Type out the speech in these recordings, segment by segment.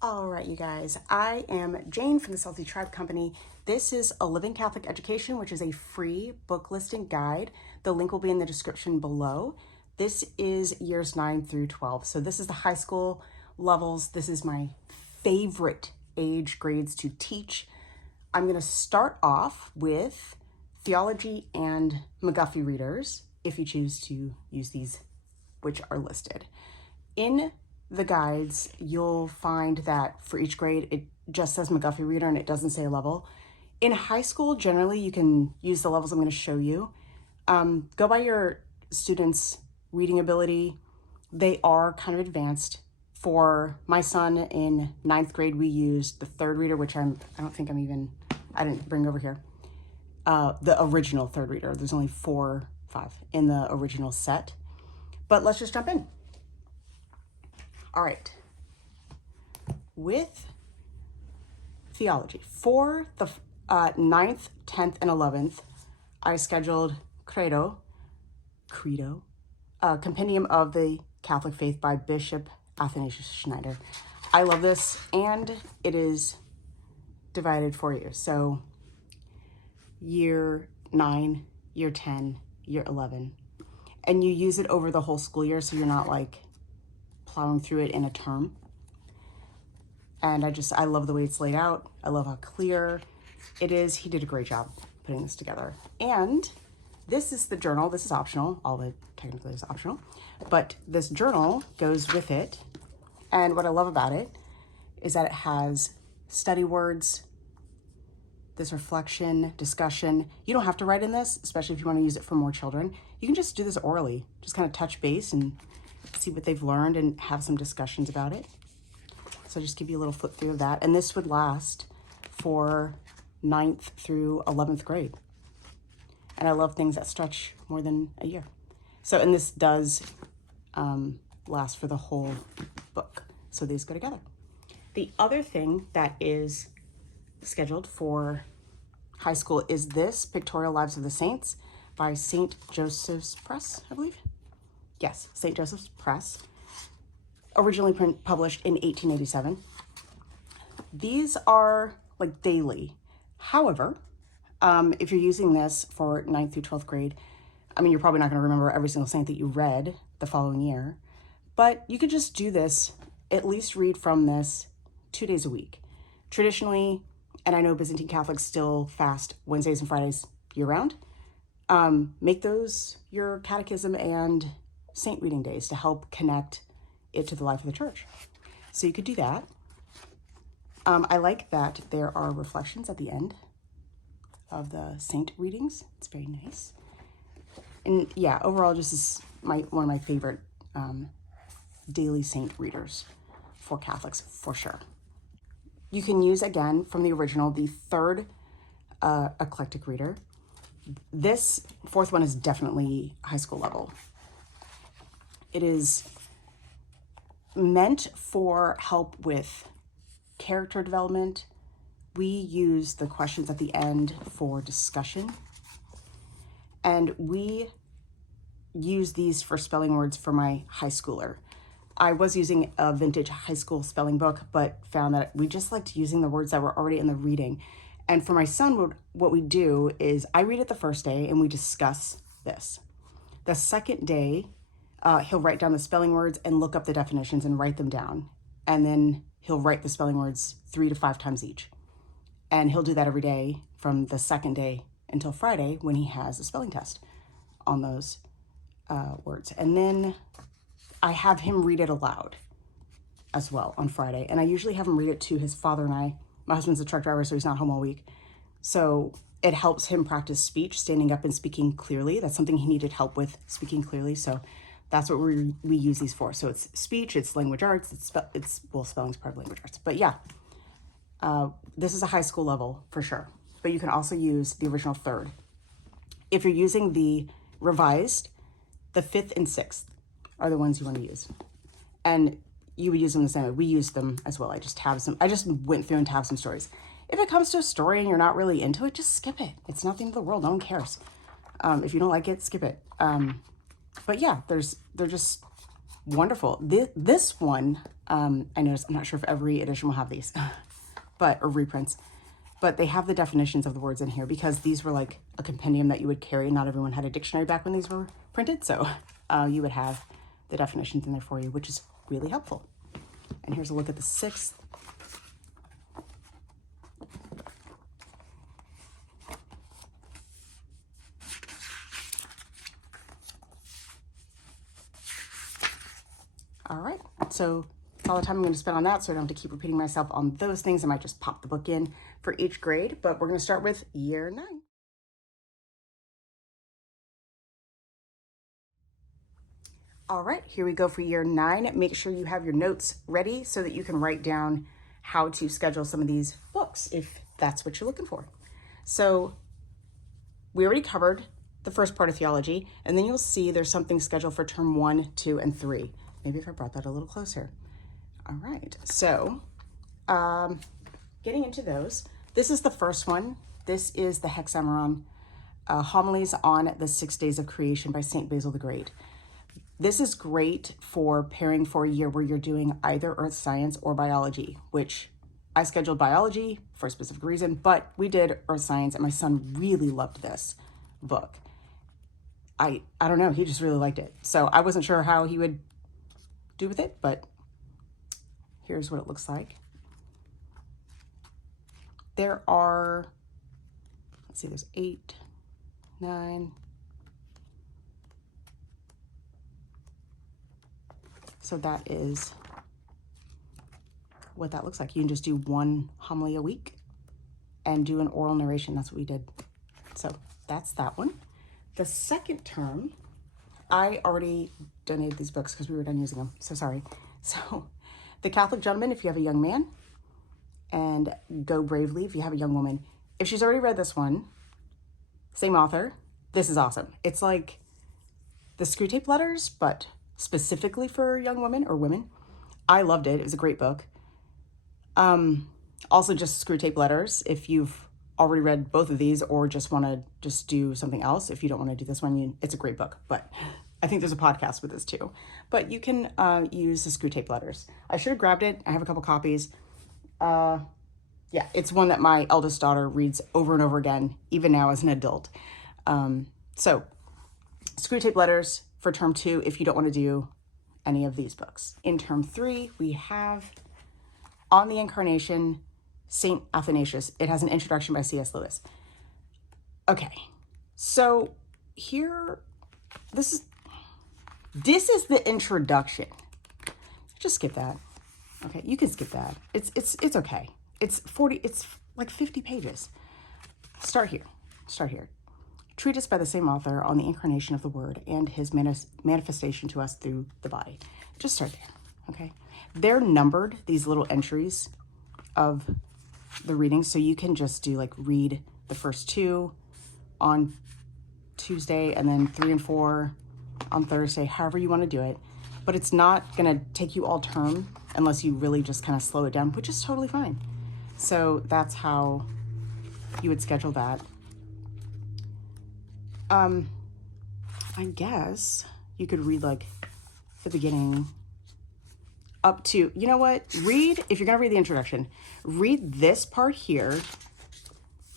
All right, you guys, I am Jane from the Salty Tribe Company. This is A Living Catholic Education, which is a free book listing guide. The link will be in the description below. This is years 9 through 12. So this is the high school levels. This is my favorite age grades to teach. I'm going to start off with theology and McGuffey readers, if you choose to use these, which are listed. In the guides, you'll find that for each grade, it just says McGuffey Reader and it doesn't say a level. In high school, generally, you can use the levels I'm going to show you. Go by your students' reading ability. They are kind of advanced. For my son in 9th grade, we used the third reader, which I didn't bring over here. The original third reader. There's only 5 in the original set. But let's just jump in. All right, with theology, for the 9th, 10th, and 11th, I scheduled Credo, Compendium of the Catholic Faith by Bishop Athanasius Schneider. I love this, and it is divided for you. So year 9, year 10, year 11, and you use it over the whole school year, so you're not like plowing through it in a term. And I love the way it's laid out. I love how clear it is. He did a great job putting this together. And this is the journal. This is optional. All of it technically is optional, but this journal goes with it. And what I love about it is that it has study words, this reflection, discussion. You don't have to write in this, especially if you want to use it for more children. You can just do this orally, just kind of touch base and see what they've learned and have some discussions about it. So just give you a little flip through of that. And this would last for 9th through 11th grade. And I love things that stretch more than a year. So, and this does last for the whole book. So these go together. The other thing that is scheduled for high school is this Pictorial Lives of the Saints by St. Joseph's Press, I believe. Yes, St. Joseph's Press, originally published in 1887. These are like daily. However, if you're using this for 9th through 12th grade, I mean, you're probably not going to remember every single saint that you read the following year, but you could just do this, at least read from this 2 days a week. Traditionally, and I know Byzantine Catholics still fast Wednesdays and Fridays year-round, make those your catechism and saint reading days to help connect it to the life of the church. So you could do that. I like that there are reflections at the end of the saint readings. It's very nice. And yeah, overall, just is one of my favorite daily saint readers for Catholics, for sure. You can use, again, from the original, the third eclectic reader. This 4th one is definitely high school level. It is meant for help with character development. We use the questions at the end for discussion. And we use these for spelling words for my high schooler. I was using a vintage high school spelling book, but found that we just liked using the words that were already in the reading. And for my son, what we do is I read it the first day and we discuss this. The second day, he'll write down the spelling words and look up the definitions and write them down. And then he'll write the spelling words 3 to 5 times each. And he'll do that every day from the second day until Friday when he has a spelling test on those words. And then I have him read it aloud as well on Friday. And I usually have him read it to his father and I. My husband's a truck driver, so he's not home all week. So it helps him practice speech, standing up and speaking clearly. That's something he needed help with, speaking clearly. So that's what we use these for. So it's speech, it's language arts, well, spelling's part of language arts. But yeah, this is a high school level for sure. But you can also use the original third. If you're using the revised, the 5th and 6th are the ones you want to use. And you would use them the same way. We use them as well. I just went through and tabbed some stories. If it comes to a story and you're not really into it, just skip it. It's not the end of the world. No one cares. If you don't like it, skip it. But yeah, they're just wonderful. This one I noticed, I'm not sure if every edition will have these, or reprints, but they have the definitions of the words in here because these were like a compendium that you would carry. Not everyone had a dictionary back when these were printed, so you would have the definitions in there for you, which is really helpful. And here's a look at the 6th. All right, so all the time I'm going to spend on that, so I don't have to keep repeating myself on those things. I might just pop the book in for each grade, but we're going to start with year 9. All right, here we go for year 9. Make sure you have your notes ready so that you can write down how to schedule some of these books if that's what you're looking for. So we already covered the first part of theology, and then you'll see there's something scheduled for term 1, 2, and 3. Maybe if I brought that a little closer. All right, so getting into those, this is the first one. This is the Hexameron, Homilies on the 6 Days of Creation by St. Basil the Great. This is great for preparing for a year where you're doing either earth science or biology, which I scheduled biology for a specific reason, but we did earth science, and my son really loved this book. I don't know, he just really liked it. So I wasn't sure how he would do with it, but here's what it looks like. There are, let's see, there's 8, 9. So that is what that looks like. You can just do 1 homily a week and do an oral narration. That's what we did. So that's that one. The second term, I already donated these books because we were done using them. So sorry. So The Catholic Gentleman, if you have a young man, and Go Bravely, if you have a young woman. If she's already read this one, same author, this is awesome. It's like the Screwtape Letters, but specifically for young women or women. I loved it. It was a great book. Also just Screwtape Letters, if you've already read both of these or just want to just do something else. If you don't want to do this one, it's a great book, but I think there's a podcast with this too. But you can use the Screwtape Letters. I should have grabbed it. I have a couple copies. Yeah, it's one that my eldest daughter reads over and over again, even now as an adult. So Screwtape Letters for term 2, if you don't want to do any of these books. In term 3, we have On the Incarnation, St. Athanasius. It has an introduction by C.S. Lewis. Okay, so here, this is the introduction. Just skip that. Okay, you can skip that. It's okay. It's like 50 pages. Start here. Treatise by the same author on the incarnation of the Word and his manifestation to us through the body. Just start there, okay? They're numbered, these little entries of the readings, so you can just do like read the first 2 on Tuesday and then 3 and 4 on Thursday, however you want to do it. But it's not going to take you all term unless you really just kind of slow it down, which is totally fine. So that's how you would schedule that. I guess you could read like the beginning up to, you know what? Read, if you're going to read the introduction, read this part here,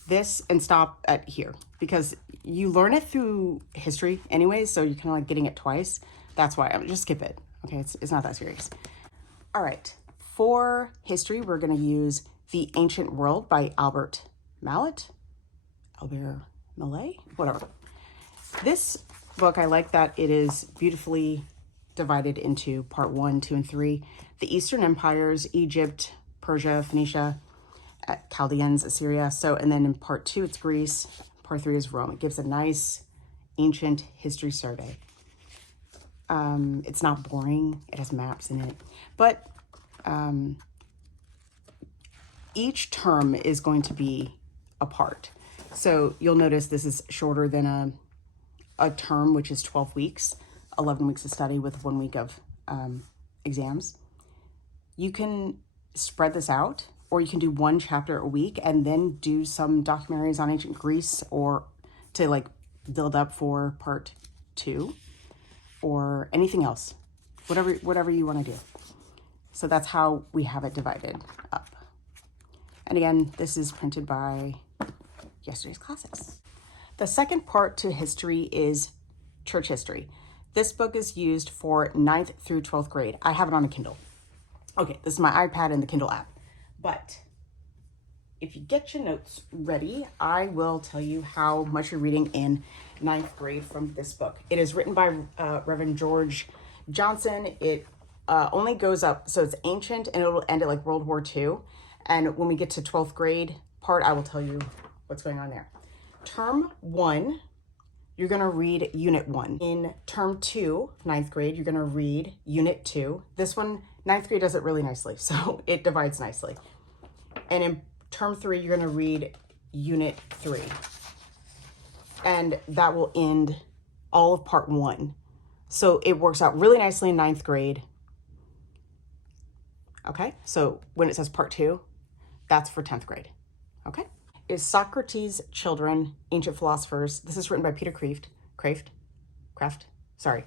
this, and stop at here, because you learn it through history anyway, so you're kind of like getting it twice. That's why I'm just skip it. Okay, it's not that serious. All right, for history, we're going to use The Ancient World by Albert Mallet, whatever. This book, I like that it is beautifully divided into part 1, 2, and 3. The Eastern Empires, Egypt, Persia, Phoenicia, Chaldeans, Assyria. So, and then in part 2, it's Greece. Part 3 is Rome. It gives a nice ancient history survey. It's not boring. It has maps in it. But each term is going to be a part. So you'll notice this is shorter than a term, which is 12 weeks, 11 weeks of study with 1 week of exams. You can spread this out, or you can do 1 chapter a week and then do some documentaries on ancient Greece, or to like build up for part 2, or anything else, whatever you want to do. So that's how we have it divided up. And again, this is printed by Yesterday's Classics. The second part to history is church history. This book is used for 9th through 12th grade. I have it on a Kindle. Okay, this is my iPad and the Kindle app. But if you get your notes ready, I will tell you how much you're reading in 9th grade from this book. It is written by Reverend George Johnson. It only goes up, so it's ancient, and it will end at like World War II. And when we get to 12th grade part, I will tell you what's going on there. Term 1, you're going to read Unit 1. In Term 2, 9th grade, you're going to read Unit 2. This one, 9th grade does it really nicely, so it divides nicely. And in Term 3, you're going to read Unit 3. And that will end all of Part 1. So it works out really nicely in 9th grade. Okay, so when it says Part 2, that's for 10th grade. Okay, is Socrates' Children, Ancient Philosophers. This is written by Peter Kraft. Sorry.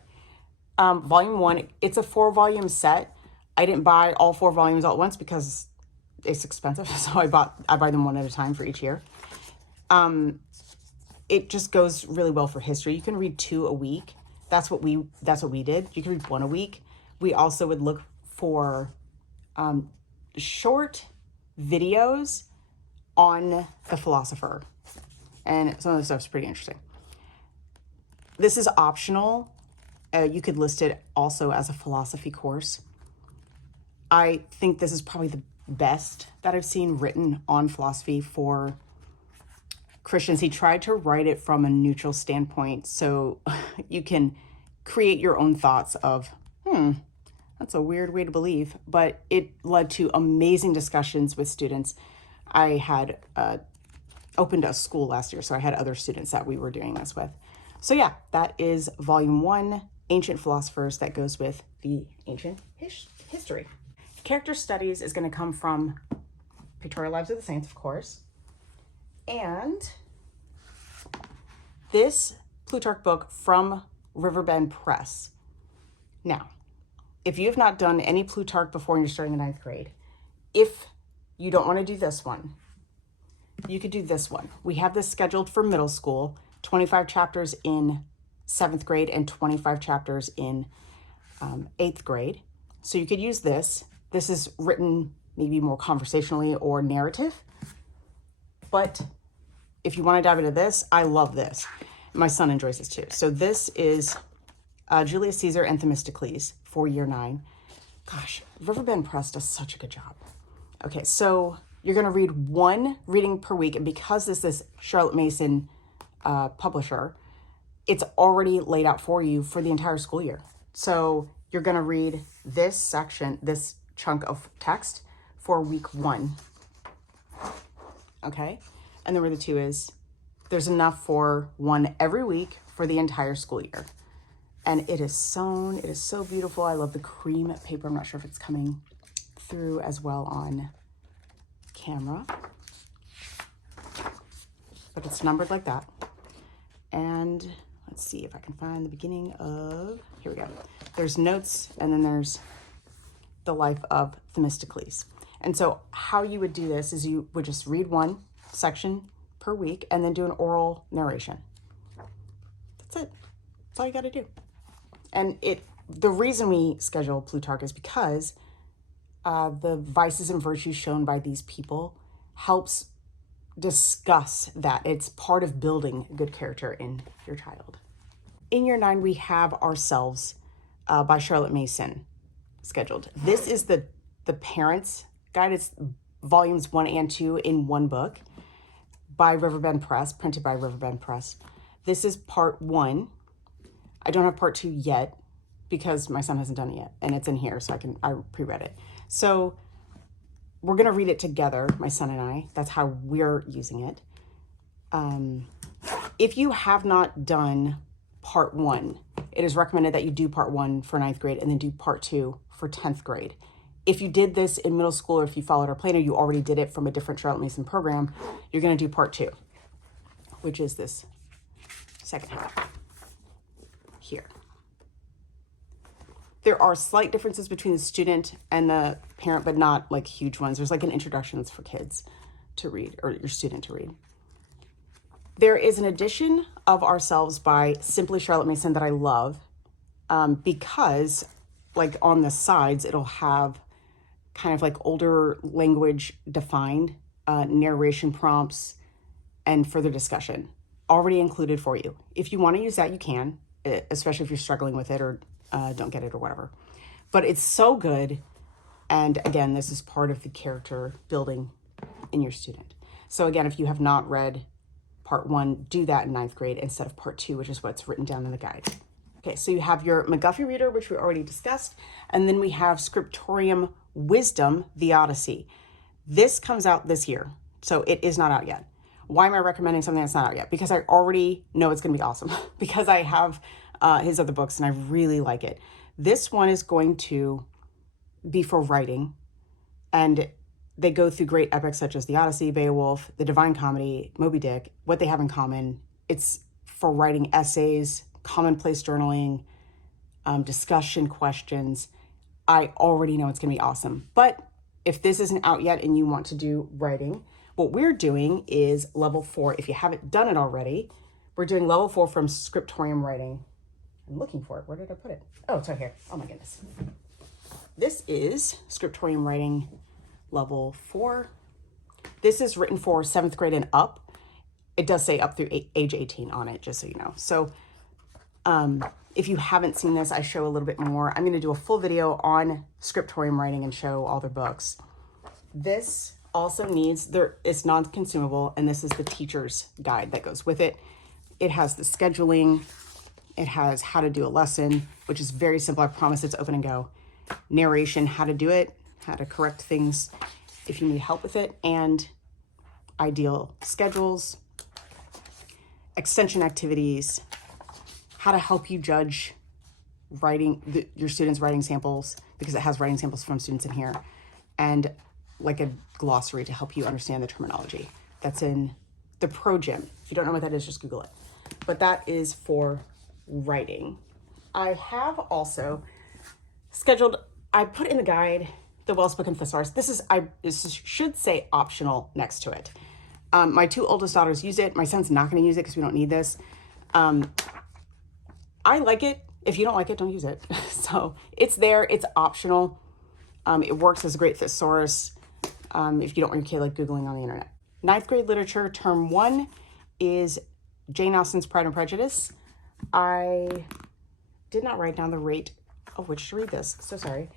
Volume 1, it's a 4-volume set. I didn't buy all 4 volumes all at once because it's expensive, so I buy them one at a time for each year. It just goes really well for history. You can read 2 a week. That's what we did. You can read 1 a week. We also would look for short videos on the philosopher, and some of the stuff's pretty interesting. This is optional. You could list it also as a philosophy course. I think this is probably the best that I've seen written on philosophy for Christians. He tried to write it from a neutral standpoint, so you can create your own thoughts of, that's a weird way to believe, but it led to amazing discussions with students. I had opened a school last year, so I had other students that we were doing this with. So yeah, that is Volume 1, Ancient Philosophers, that goes with the ancient history. Character studies is going to come from Pictorial Lives of the Saints, of course. And this Plutarch book from Riverbend Press. Now, if you have not done any Plutarch before and you're starting the 9th grade, if you don't want to do this one, you could do this one. We have this scheduled for middle school, 25 chapters in 7th grade and 25 chapters in 8th grade. So you could use this. This is written maybe more conversationally or narrative. But if you want to dive into this, I love this. My son enjoys this too. So this is Julius Caesar and Themistocles for year 9. Gosh, Riverbend Press does such a good job. Okay, so you're going to read 1 reading per week. And because this is Charlotte Mason publisher, it's already laid out for you for the entire school year. So you're going to read this section, this chunk of text for week 1. Okay, and then where the 2 is, there's enough for 1 every week for the entire school year. And it is sewn. It is so beautiful. I love the cream paper. I'm not sure if it's coming through as well on camera, but it's numbered like that. And let's see if I can find the beginning of, here we go. There's notes, and then there's the life of Themistocles. And so how you would do this is you would just read 1 section per week and then do an oral narration. That's it. That's all you got to do. And the reason we schedule Plutarch is because the vices and virtues shown by these people helps discuss that. It's part of building good character in your child. In year 9, we have Ourselves by Charlotte Mason scheduled. This is the parents' guide. It's volumes 1 and 2 in 1 book by Riverbend Press, printed by Riverbend Press. This is part 1. I don't have part 2 yet because my son hasn't done it yet, and it's in here, so I pre-read it. So we're going to read it together, my son and I. That's how we're using it. If you have not done part 1, it is recommended that you do part 1 for 9th grade and then do part 2 for 10th grade. If you did this in middle school, or if you followed our plan, or you already did it from a different Charlotte Mason program, you're going to do part 2, which is this second half here. There are slight differences between the student and the parent, but not like huge ones. There's like an introduction that's for kids to read, or your student to read. There is an edition of Ourselves by Simply Charlotte Mason that I love, because like on the sides, it'll have kind of like older language defined, narration prompts, and further discussion already included for you. If you want to use that, you can, especially if you're struggling with it or don't get it or whatever. But it's so good. And again, this is part of the character building in your student. So again, if you have not read part 1, do that in 9th grade instead of part 2, which is what's written down in the guide. Okay, so you have your McGuffey reader, which we already discussed. And then we have Scriptorium Wisdom, The Odyssey. This comes out this year, so it is not out yet. Why am I recommending something that's not out yet? Because I already know it's going to be awesome because I have his other books and I really like it. This one is going to be for writing, and they go through great epics such as The Odyssey, Beowulf, The Divine Comedy, Moby Dick, what they have in common. It's for writing essays, commonplace journaling, discussion questions. I already know it's going to be awesome. But if this isn't out yet and you want to do writing, what we're doing is level 4. If you haven't done it already, we're doing level 4 from Scriptorium Writing. I'm looking for it. Where did I put it? Oh, it's right here. Oh my goodness. This is Scriptorium Writing level 4. This is written for 7th grade and up. It does say up through age 18 on it, just so you know. So if you haven't seen this, I show a little bit more. I'm going to do a full video on Scriptorium Writing and show all their books. This also needs, it's non-consumable, and this is the teacher's guide that goes with it. It has the scheduling. It has how to do a lesson, which is very simple. I promise it's open and go. Narration, how to do it, how to correct things if you need help with it, and ideal schedules, extension activities, how to help you judge your students' writing samples, because it has writing samples from students in here, and like a glossary to help you understand the terminology. That's in the Pro Gym. If you don't know what that is, just Google it. But that is for writing. I have also scheduled, I put in the guide, the Wells Book and Thesaurus. This should say optional next to it. My 2 oldest daughters use it. My son's not going to use it because we don't need this. I like it. If you don't like it, don't use it. So it's there. It's optional. It works as a great thesaurus if you don't want your kid like Googling on the internet. 9th grade literature, term 1 is Jane Austen's Pride and Prejudice. I did not write down the rate of which to read this. So sorry.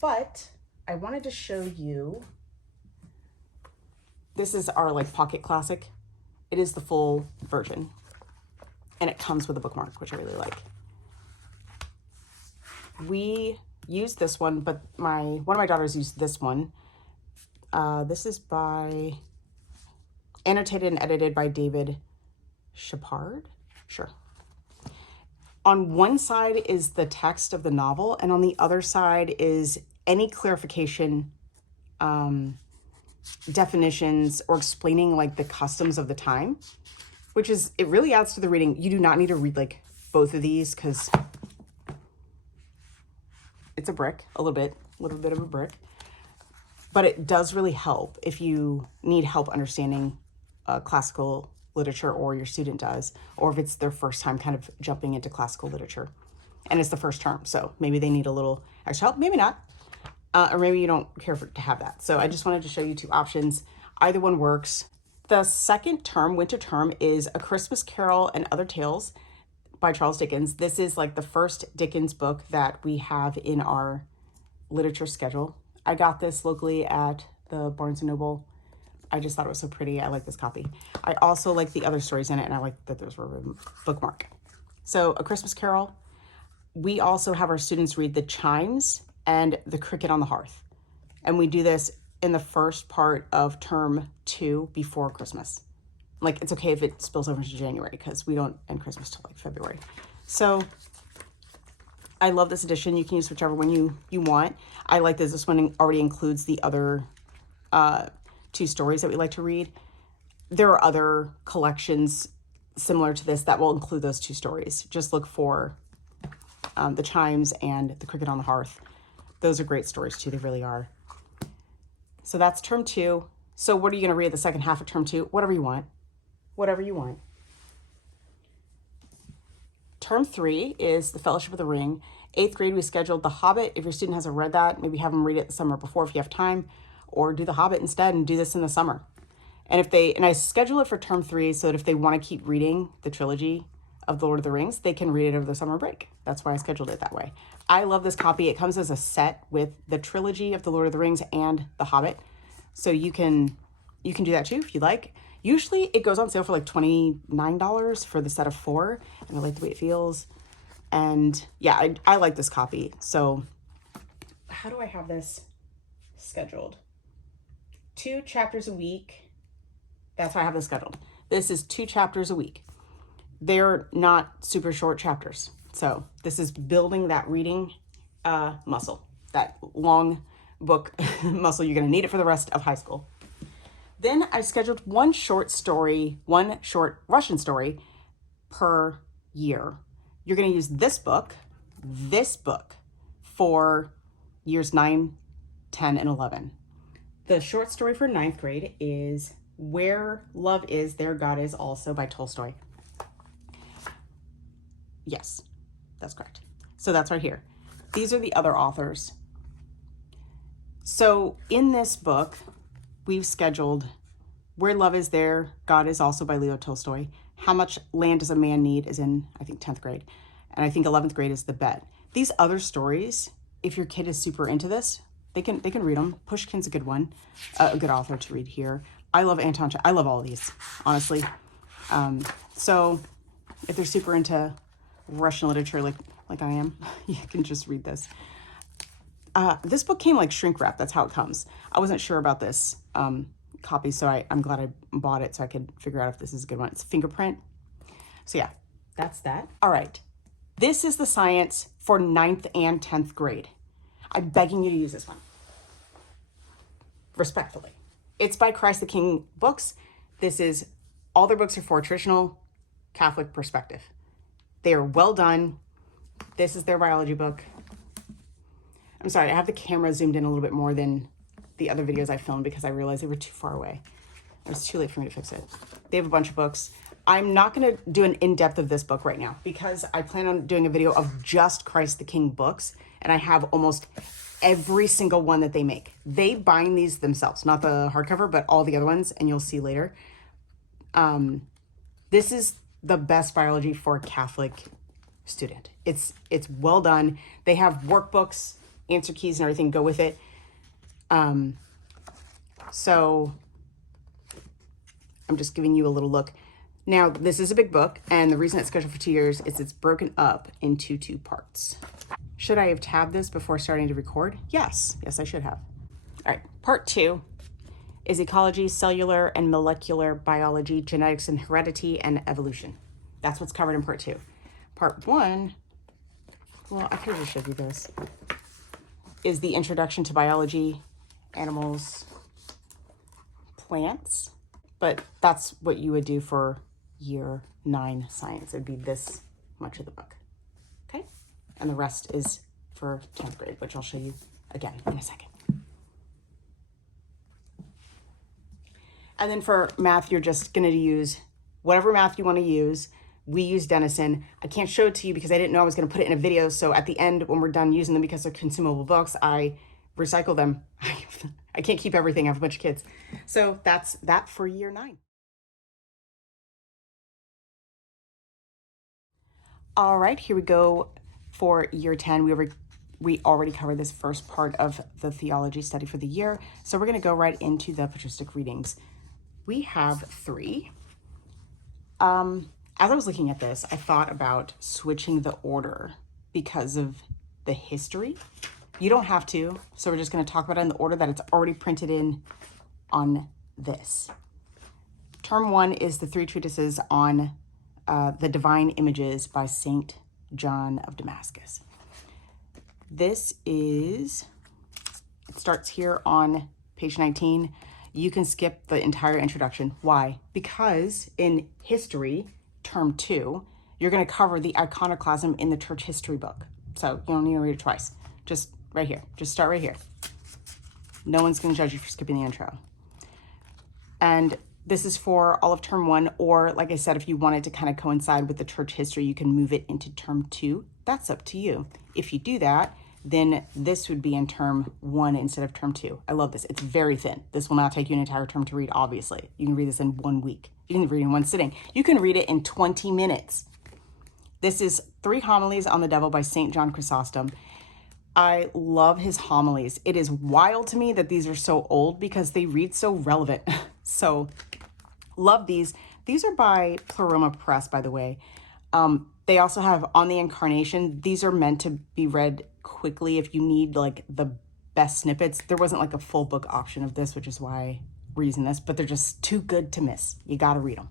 But I wanted to show you, this is our like pocket classic. It is the full version. And it comes with a bookmark, which I really like. We used this one, but one of my daughters used this one. This is annotated and edited by David Shepard. Sure. On one side is the text of the novel, and on the other side is any clarification, definitions, or explaining like the customs of the time, which is, it really adds to the reading. You do not need to read like both of these because it's a brick, a little bit of a brick, but it does really help if you need help understanding classical literature, or your student does, or if it's their first time kind of jumping into classical literature and it's the first term. So maybe they need a little extra help, maybe not. Or maybe you don't care to have that. So I just wanted to show you 2 options. Either one works. The second term, winter term, is A Christmas Carol and Other Tales by Charles Dickens. This is like the first Dickens book that we have in our literature schedule. I got this locally at the Barnes & Noble. I just thought it was so pretty. I like this copy. I also like the other stories in it, and I like that those were bookmark. So A Christmas Carol. We also have our students read The Chimes and The Cricket on the Hearth. And we do this in the first part of term 2 before Christmas. Like, it's okay if it spills over into January because we don't end Christmas till like February. So I love this edition. You can use whichever one you want. I like this. This one already includes the other 2 stories that we like to read. There are other collections similar to this that will include those 2 stories. Just look for The Chimes and The Cricket on the Hearth. Those are great stories too, they really are. So that's term 2. So what are you going to read the second half of term 2? Whatever you want. Whatever you want. Term 3 is The Fellowship of the Ring. 8th grade, we scheduled The Hobbit. If your student hasn't read that, maybe have them read it the summer before if you have time, or do The Hobbit instead and do this in the summer. And I schedule it for term 3 so that if they want to keep reading the trilogy of The Lord of the Rings, they can read it over the summer break. That's why I scheduled it that way. I love this copy. It comes as a set with the trilogy of The Lord of the Rings and The Hobbit. So you can do that too if you like. Usually it goes on sale for like $29 for the set of 4, and I like the way it feels. And yeah, I like this copy. So how do I have this scheduled? 2 chapters a week. That's how I have this scheduled. This is 2 chapters a week. They're not super short chapters. So this is building that reading muscle, that long book muscle. You're going to need it for the rest of high school. Then I scheduled one short Russian story per year. You're going to use this book for years 9, 10, and 11. The short story for 9th grade is Where Love Is, There God Is Also by Tolstoy. Yes, that's correct. So that's right here. These are the other authors. So in this book, we've scheduled Where Love Is, There God Is Also by Leo Tolstoy. How Much Land Does a Man Need is in, I think, 10th grade. And I think 11th grade is The Bet. These other stories, if your kid is super into this, they can read them. Pushkin's a good one, a good author to read here. I love Anton. I love all of these, honestly. So if they're super into Russian literature like I am, you can just read this. This book came like shrink wrap. That's how it comes. I wasn't sure about this copy, so I'm glad I bought it so I could figure out if this is a good one. It's Fingerprint. So yeah, that's that. All right. This is the science for 9th and 10th grade. I'm begging you to use this one. Respectfully. It's by Christ the King Books. All their books are for a traditional Catholic perspective. They are well done. This is their biology book. I'm sorry, I have the camera zoomed in a little bit more than the other videos I filmed because I realized they were too far away. It was too late for me to fix it. They have a bunch of books. I'm not going to do an in-depth of this book right now because I plan on doing a video of just Christ the King books, and I have almost every single one that they make. They bind these themselves, not the hardcover, but all the other ones, and you'll see later. This is the best biology for a Catholic student. It's well done. They have workbooks, answer keys, and everything go with it. So I'm just giving you a little look. Now, this is a big book, and the reason it's scheduled for 2 years is it's broken up into 2 parts. Should I have tabbed this before starting to record? Yes, I should have. All right, part 2 is ecology, cellular and molecular biology, genetics and heredity, and evolution. That's what's covered in part 2. Part 1, well, I could have just showed you this, is the introduction to biology, animals, plants, but that's what you would do for year 9 science. It'd be this much of the book, okay? And the rest is for 10th grade, which I'll show you again in a second. And then for math, you're just gonna use whatever math you wanna use. We use Denison. I can't show it to you because I didn't know I was gonna put it in a video, so at the end, when we're done using them because they're consumable books, I recycle them. I can't keep everything, I have a bunch of kids. So that's that for year 9. All right, here we go for year 10. We already covered this first part of the theology study for the year. So we're gonna go right into the patristic readings. We have 3. As I was looking at this, I thought about switching the order because of the history. You don't have to, so we're just gonna talk about it in the order that it's already printed in on this. Term 1 is the 3 treatises on the divine images by Saint John of Damascus. It starts here on page 19. You can skip the entire introduction. Why? Because in history, term 2, you're going to cover the iconoclasm in the church history book. So you don't need to read it twice. Just right here. Just start right here. No one's going to judge you for skipping the intro. And this is for all of term 1, or like I said, if you wanted to kind of coincide with the church history, you can move it into term 2. That's up to you. If you do that, then this would be in term 1 instead of term 2. I love this. It's very thin. This will not take you an entire term to read, obviously. You can read this in 1 week. You can read it in 1 sitting. You can read it in 20 minutes. This is 3 Homilies on the Devil by St. John Chrysostom. I love his homilies. It is wild to me that these are so old because they read so relevant. So love these. These are by Pleroma Press, by the way. They also have On the Incarnation. These are meant to be read quickly if you need like the best snippets. There wasn't like a full book option of this, which is why we're using this, but they're just too good to miss. You got to read them.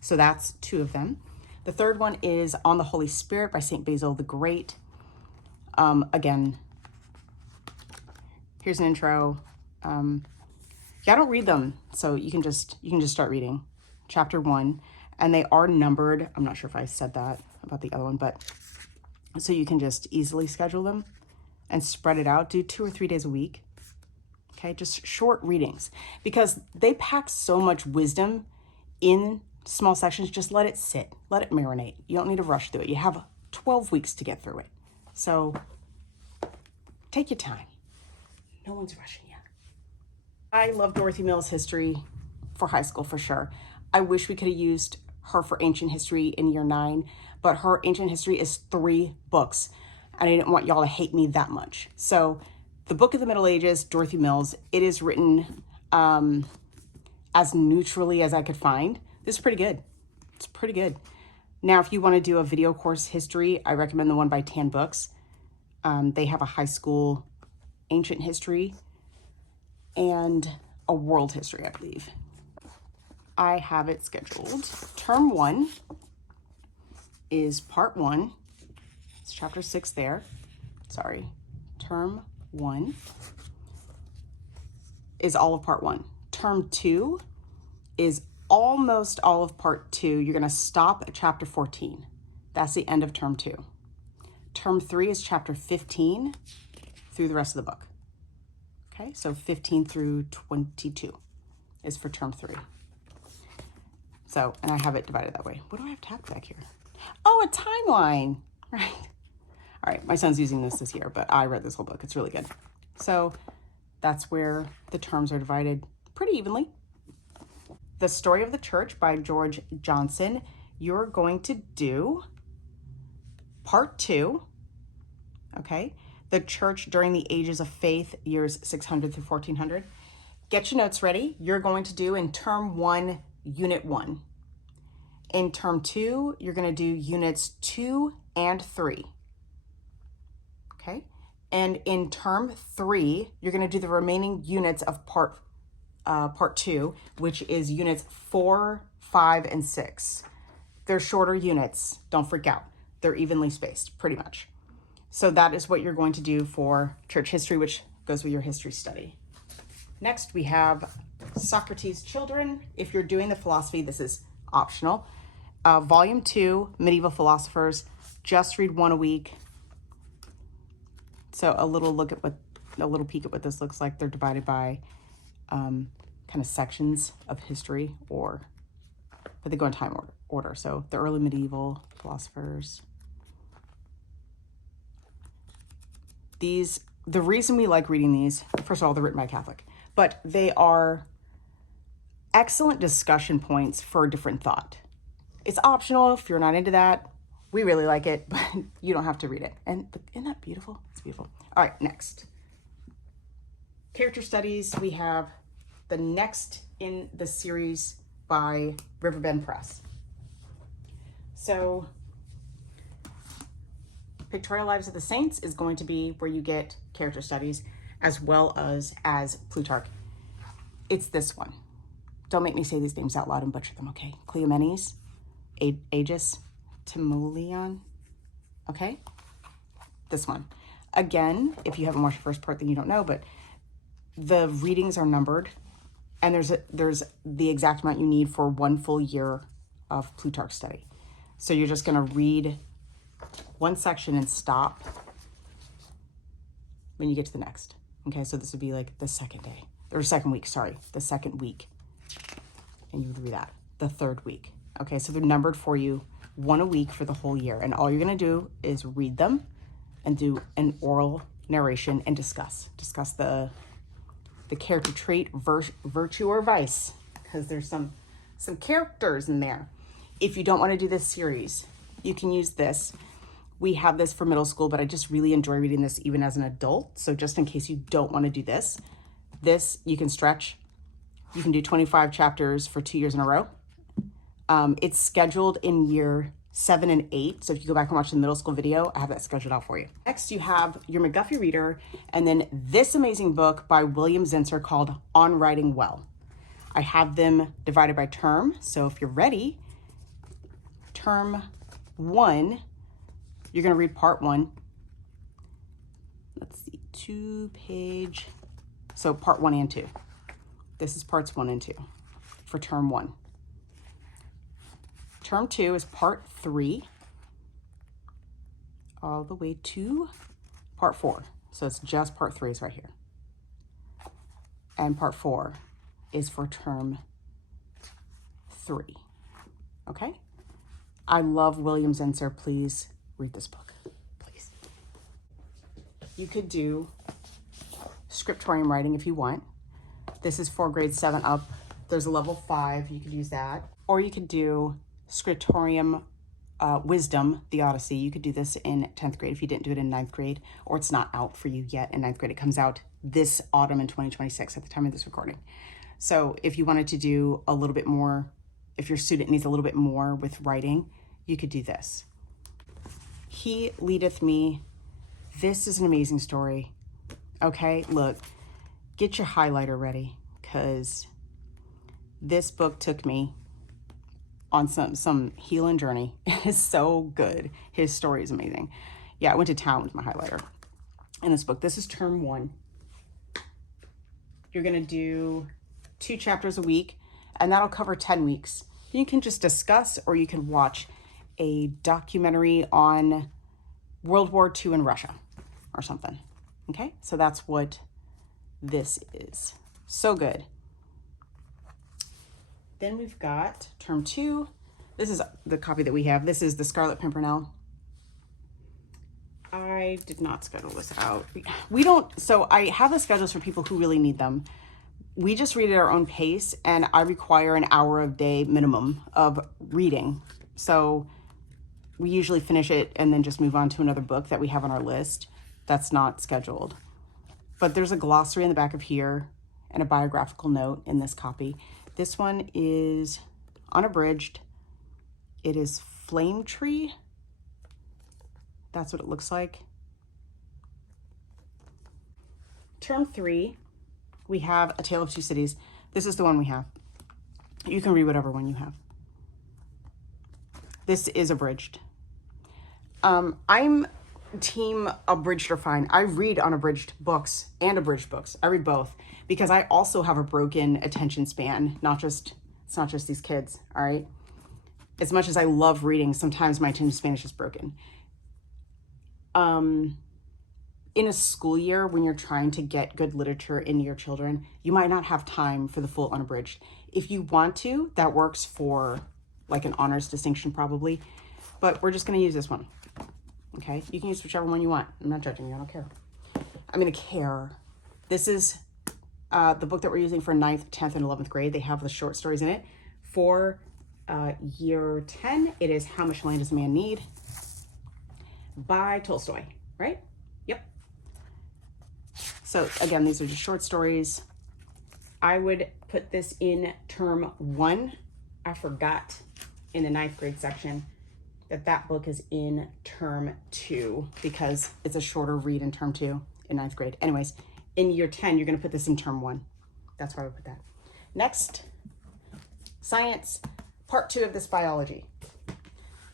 So that's 2 of them. The third one is On the Holy Spirit by St. Basil the Great. Again, here's an intro. Yeah, I don't read them, so you can just start reading chapter 1, and they are numbered. I'm not sure if I said that about the other one, but so you can just easily schedule them and spread it out. Do 2 or 3 days a week. Okay, just short readings, because they pack so much wisdom in small sections. Just let it sit, let it marinate. You don't need to rush through it. You have 12 weeks to get through it. So take your time. No one's rushing you. I love Dorothy Mill's history for high school for sure. I wish we could have used her for ancient history in year 9, but her ancient history is 3 books, and I didn't want y'all to hate me that much. So the Book of the Middle Ages, Dorothy Mills, it is written as neutrally as I could find. This is pretty good. It's pretty good. Now, if you want to do a video course history, I recommend the one by Tan Books. They have a high school ancient history and a world history, I believe. I have it scheduled. Term 1 is part 1. It's chapter 6 there. Sorry. Term 1 is all of part 1. Term 2 is almost all of part 2. You're going to stop at chapter 14. That's the end of term 2. Term 3 is chapter 15 through the rest of the book. Okay, so 15 through 22 is for term 3. So, and I have it divided that way. What do I have tabbed back here? Oh, a timeline, right? All right, my son's using this year, but I read this whole book. It's really good. So that's where the terms are divided pretty evenly. The Story of the Church by George Johnson. You're going to do part 2, okay? The Church During the Ages of Faith, years 600 through 1400. Get your notes ready. You're going to do in term 1, unit 1. In term 2, you're going to do units 2 and 3, okay? And in term 3, you're going to do the remaining units of part 2, which is units 4, 5, and 6. They're shorter units. Don't freak out. They're evenly spaced, pretty much. So that is what you're going to do for church history, which goes with your history study. Next, we have Socrates' Children. If you're doing the philosophy, this is optional. Volume 2, Medieval Philosophers. Just read 1 a week. So a little peek at what this looks like. They're divided by kind of sections of history, but they go in time order. So the early medieval philosophers. The reason we like reading these, first of all, they're written by a Catholic, but they are excellent discussion points for different thought. It's optional if you're not into that. We really like it, but you don't have to read it. And isn't that beautiful? It's beautiful. All right, next. Character studies. We have the next in the series by Riverbend Press. So Pictorial Lives of the Saints is going to be where you get character studies as well as Plutarch. It's this one. Don't make me say these names out loud and butcher them, okay? Cleomenes, Agis, Timoleon, okay? This one. Again, if you haven't watched the first part, then you don't know, but the readings are numbered, and there's the exact amount you need for 1 full year of Plutarch study. So you're just going to read one section and stop when you get to the next. Okay, so this would be like the second day, or second week, sorry, the second week. And you would read that, the third week. Okay, so they're numbered for you, one a week for the whole year. And all you're gonna do is read them and do an oral narration and discuss the character trait, virtue or vice, because there's some characters in there. If you don't want to do this series, you can use this. We have this for middle school, but I just really enjoy reading this even as an adult. So just in case you don't want to do this you can stretch. You can do 25 chapters for 2 years in a row. It's scheduled in year 7 and 8. So if you go back and watch the middle school video, I have that scheduled out for you. Next, you have your McGuffey reader, and then this amazing book by William Zinsser called On Writing Well. I have them divided by term. So if you're ready, term 1, you're going to read part 1. Let's see, 2-page. So part 1 and 2. This is parts 1 and 2 for term 1. Term 2 is part 3 all the way to part 4. So it's just part 3 is right here. And part 4 is for term 3. Okay? I love William Zinsser. Please read this book, please. You could do scriptorium writing if you want. This is for grade 7 up. There's a level 5, you could use that. Or you could do scriptorium wisdom, the Odyssey. You could do this in 10th grade if you didn't do it in 9th grade, or it's not out for you yet in 9th grade. It comes out this autumn in 2026 at the time of this recording. So if you wanted to do a little bit more, if your student needs a little bit more with writing, you could do this. He Leadeth Me. This is an amazing story. Okay, look, get your highlighter ready, because this book took me on some healing journey. It is so good. His story is amazing. Yeah, I went to town with my highlighter in this book. This is term 1. You're gonna do 2 chapters a week, and that'll cover 10 weeks. You can just discuss, or you can watch a documentary on World War II in Russia or something. Okay, so that's what this is. So good. Then we've got term 2. This is the copy that we have. This is the Scarlet Pimpernel. I did not schedule this out. We don't, so I have the schedules for people who really need them. We just read at our own pace, and I require an hour a day minimum of reading. So we usually finish it and then just move on to another book that we have on our list that's not scheduled. But there's a glossary in the back of here and a biographical note in this copy. This one is unabridged. It is Flame Tree. That's what it looks like. Term 3, we have A Tale of Two Cities. This is the one we have. You can read whatever one you have. This is abridged. I'm team abridged or fine. I read unabridged books and abridged books. I read both because I also have a broken attention span. It's not just these kids, all right? As much as I love reading, sometimes my attention span is just broken. In a school year, when you're trying to get good literature into your children, you might not have time for the full unabridged. If you want to, that works for like an honors distinction probably, but we're just gonna use this one, okay? You can use whichever one you want. I'm not judging you, I don't care. I'm gonna care. This is the book that we're using for 9th, 10th, and 11th grade. They have the short stories in it. For year 10, it is How Much Land Does a Man Need by Tolstoy, right? Yep. So again, these are just short stories. I would put this in term 1. I forgot in the 9th grade section that book is in term 2 because it's a shorter read in term 2 in 9th grade. Anyways, in year 10, you're gonna put this in term 1. That's why I would put that. Next, science, part 2 of this biology.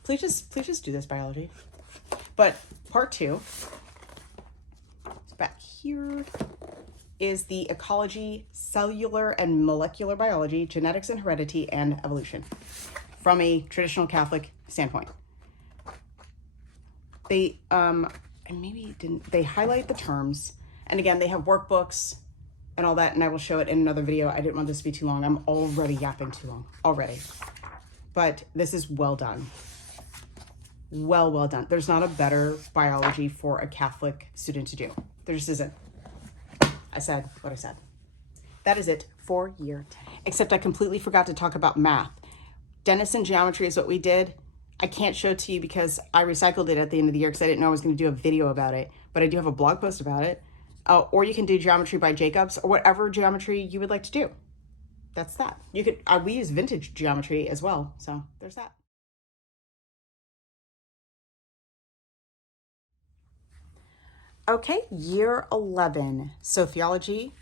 Please just do this biology. But part 2, it's back here, is the ecology, cellular and molecular biology, genetics and heredity, and evolution from a traditional Catholic standpoint. They, and maybe it didn't, they highlight the terms. And again, they have workbooks and all that, and I will show it in another video. I didn't want this to be too long. I'm already yapping too long, already. But this is well done. Well done. There's not a better biology for a Catholic student to do. There just isn't. I said what I said. That is it for year 10. Except I completely forgot to talk about math. Denison geometry is what we did. I can't show it to you because I recycled it at the end of the year because I didn't know I was going to do a video about it. But I do have a blog post about it. Or you can do Geometry by Jacobs or whatever geometry you would like to do. That's that. You could. We use vintage geometry as well. So there's that. Okay, year 11. So theology.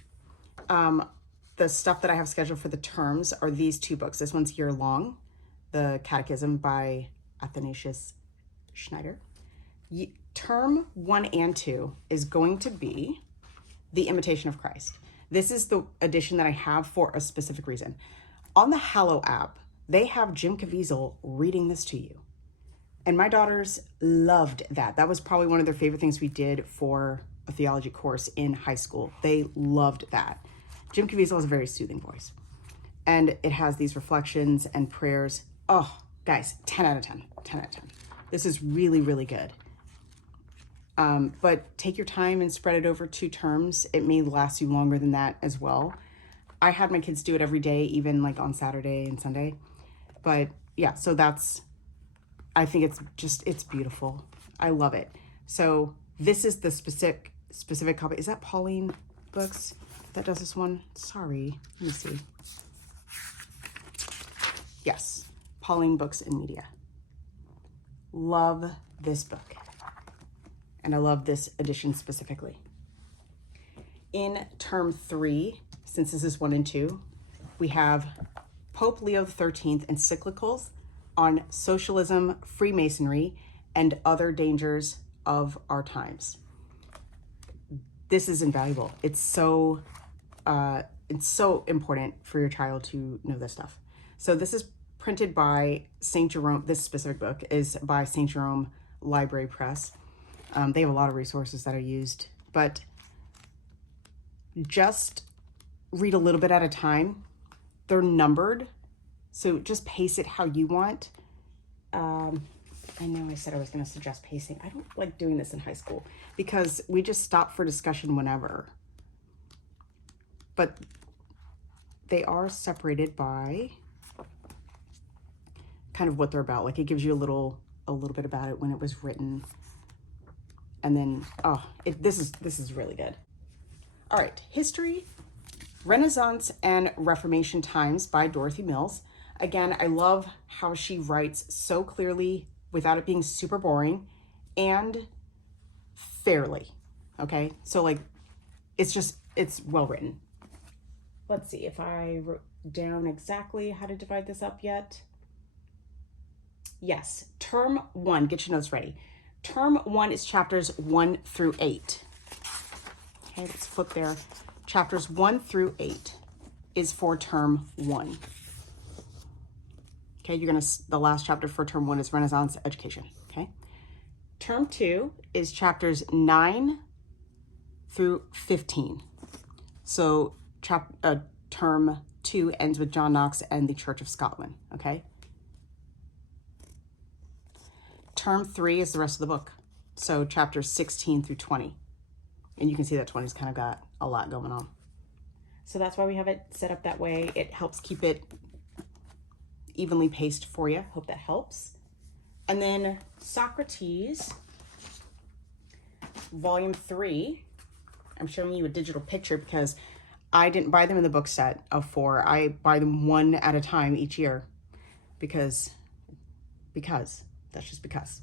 The stuff that I have scheduled for the terms are these two books. This one's year long, The Catechism by Athanasius Schneider. Term 1 and 2 is going to be The Imitation of Christ. This is the edition that I have for a specific reason. On the Hallow app, they have Jim Caviezel reading this to you. And my daughters loved that. That was probably one of their favorite things we did for a theology course in high school. They loved that. Jim Caviezel has a very soothing voice. And it has these reflections and prayers. Oh, guys, 10 out of 10. 10 out of 10. This is really, really good. But take your time and spread it over 2 terms. It may last you longer than that as well. I had my kids do it every day, even like on Saturday and Sunday. But yeah, so that's, I think it's beautiful. I love it. So this is the specific copy. Is that Pauline Books that does this one? Sorry, let me see. Yes, Pauline Books and Media. Love this book. And I love this edition specifically. In term 3, since this is 1 and 2, we have Pope Leo XIII encyclicals on socialism, Freemasonry, and other dangers of our times. This is invaluable. It's so important for your child to know this stuff. So this is printed by St. Jerome. This specific book is by St. Jerome Library Press. They have a lot of resources that are used, but just read a little bit at a time. They're numbered, so just pace it how you want. I know I said I was going to suggest pacing. I don't like doing this in high school because we just stop for discussion whenever. But they are separated by kind of what they're about. Like it gives you a little bit about it when it was written. And then, this is really good. All right, History, Renaissance and Reformation Times by Dorothy Mills. Again, I love how she writes so clearly without it being super boring and fairly, okay? So like, it's well written. Let's see if I wrote down exactly how to divide this up yet. Yes, term 1, get your notes ready. Term 1 is chapters 1 through 8. Okay, let's flip there. Chapters 1 through 8 is for term 1. Okay, the last chapter for term 1 is Renaissance Education, okay? Term 2 is chapters 9 through 15. So term 2 ends with John Knox and the Church of Scotland, okay? Term 3 is the rest of the book. So chapters 16 through 20. And you can see that 20's kind of got a lot going on. So that's why we have it set up that way. It helps keep it evenly paced for you. Hope that helps. And then Socrates, volume 3. I'm showing you a digital picture because I didn't buy them in the book set of 4. I buy them one at a time each year because that's just because.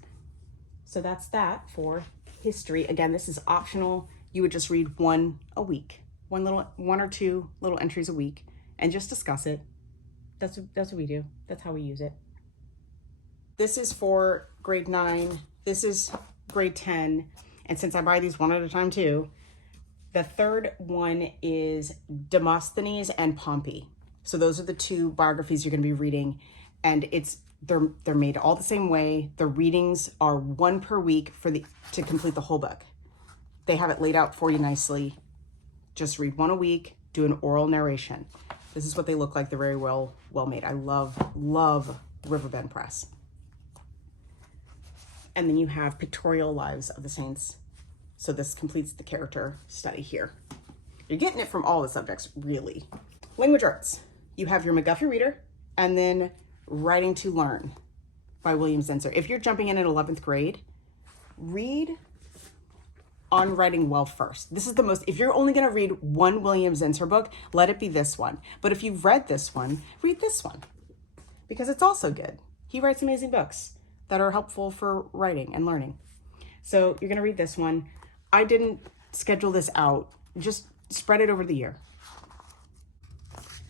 So that's that for history. Again, this is optional. You would just read 1 a week, 1 or 2 little entries a week, and just discuss it. That's what we do. That's how we use it. This is for grade 9. This is grade 10. And since I buy these one at a time too, the third one is Demosthenes and Pompey. So those are the 2 biographies you're going to be reading. And it's They're made all the same way. The readings are 1 per week to complete the whole book. They have it laid out for you nicely. Just read 1 a week, do an oral narration. This is what they look like. They're very well made. I love Riverbend Press. And then you have Pictorial Lives of the Saints. So this completes the character study here. You're getting it from all the subjects, really. Language arts. You have your McGuffey reader, and then Writing to Learn by William Zinsser. If you're jumping in 11th grade, read On Writing Well first. This is the most, if you're only going to read one William Zinsser book, let it be this one. But if you've read this one, read this one, because it's also good. He writes amazing books that are helpful for writing and learning. So you're going to read this one. I didn't schedule this out, just spread it over the year.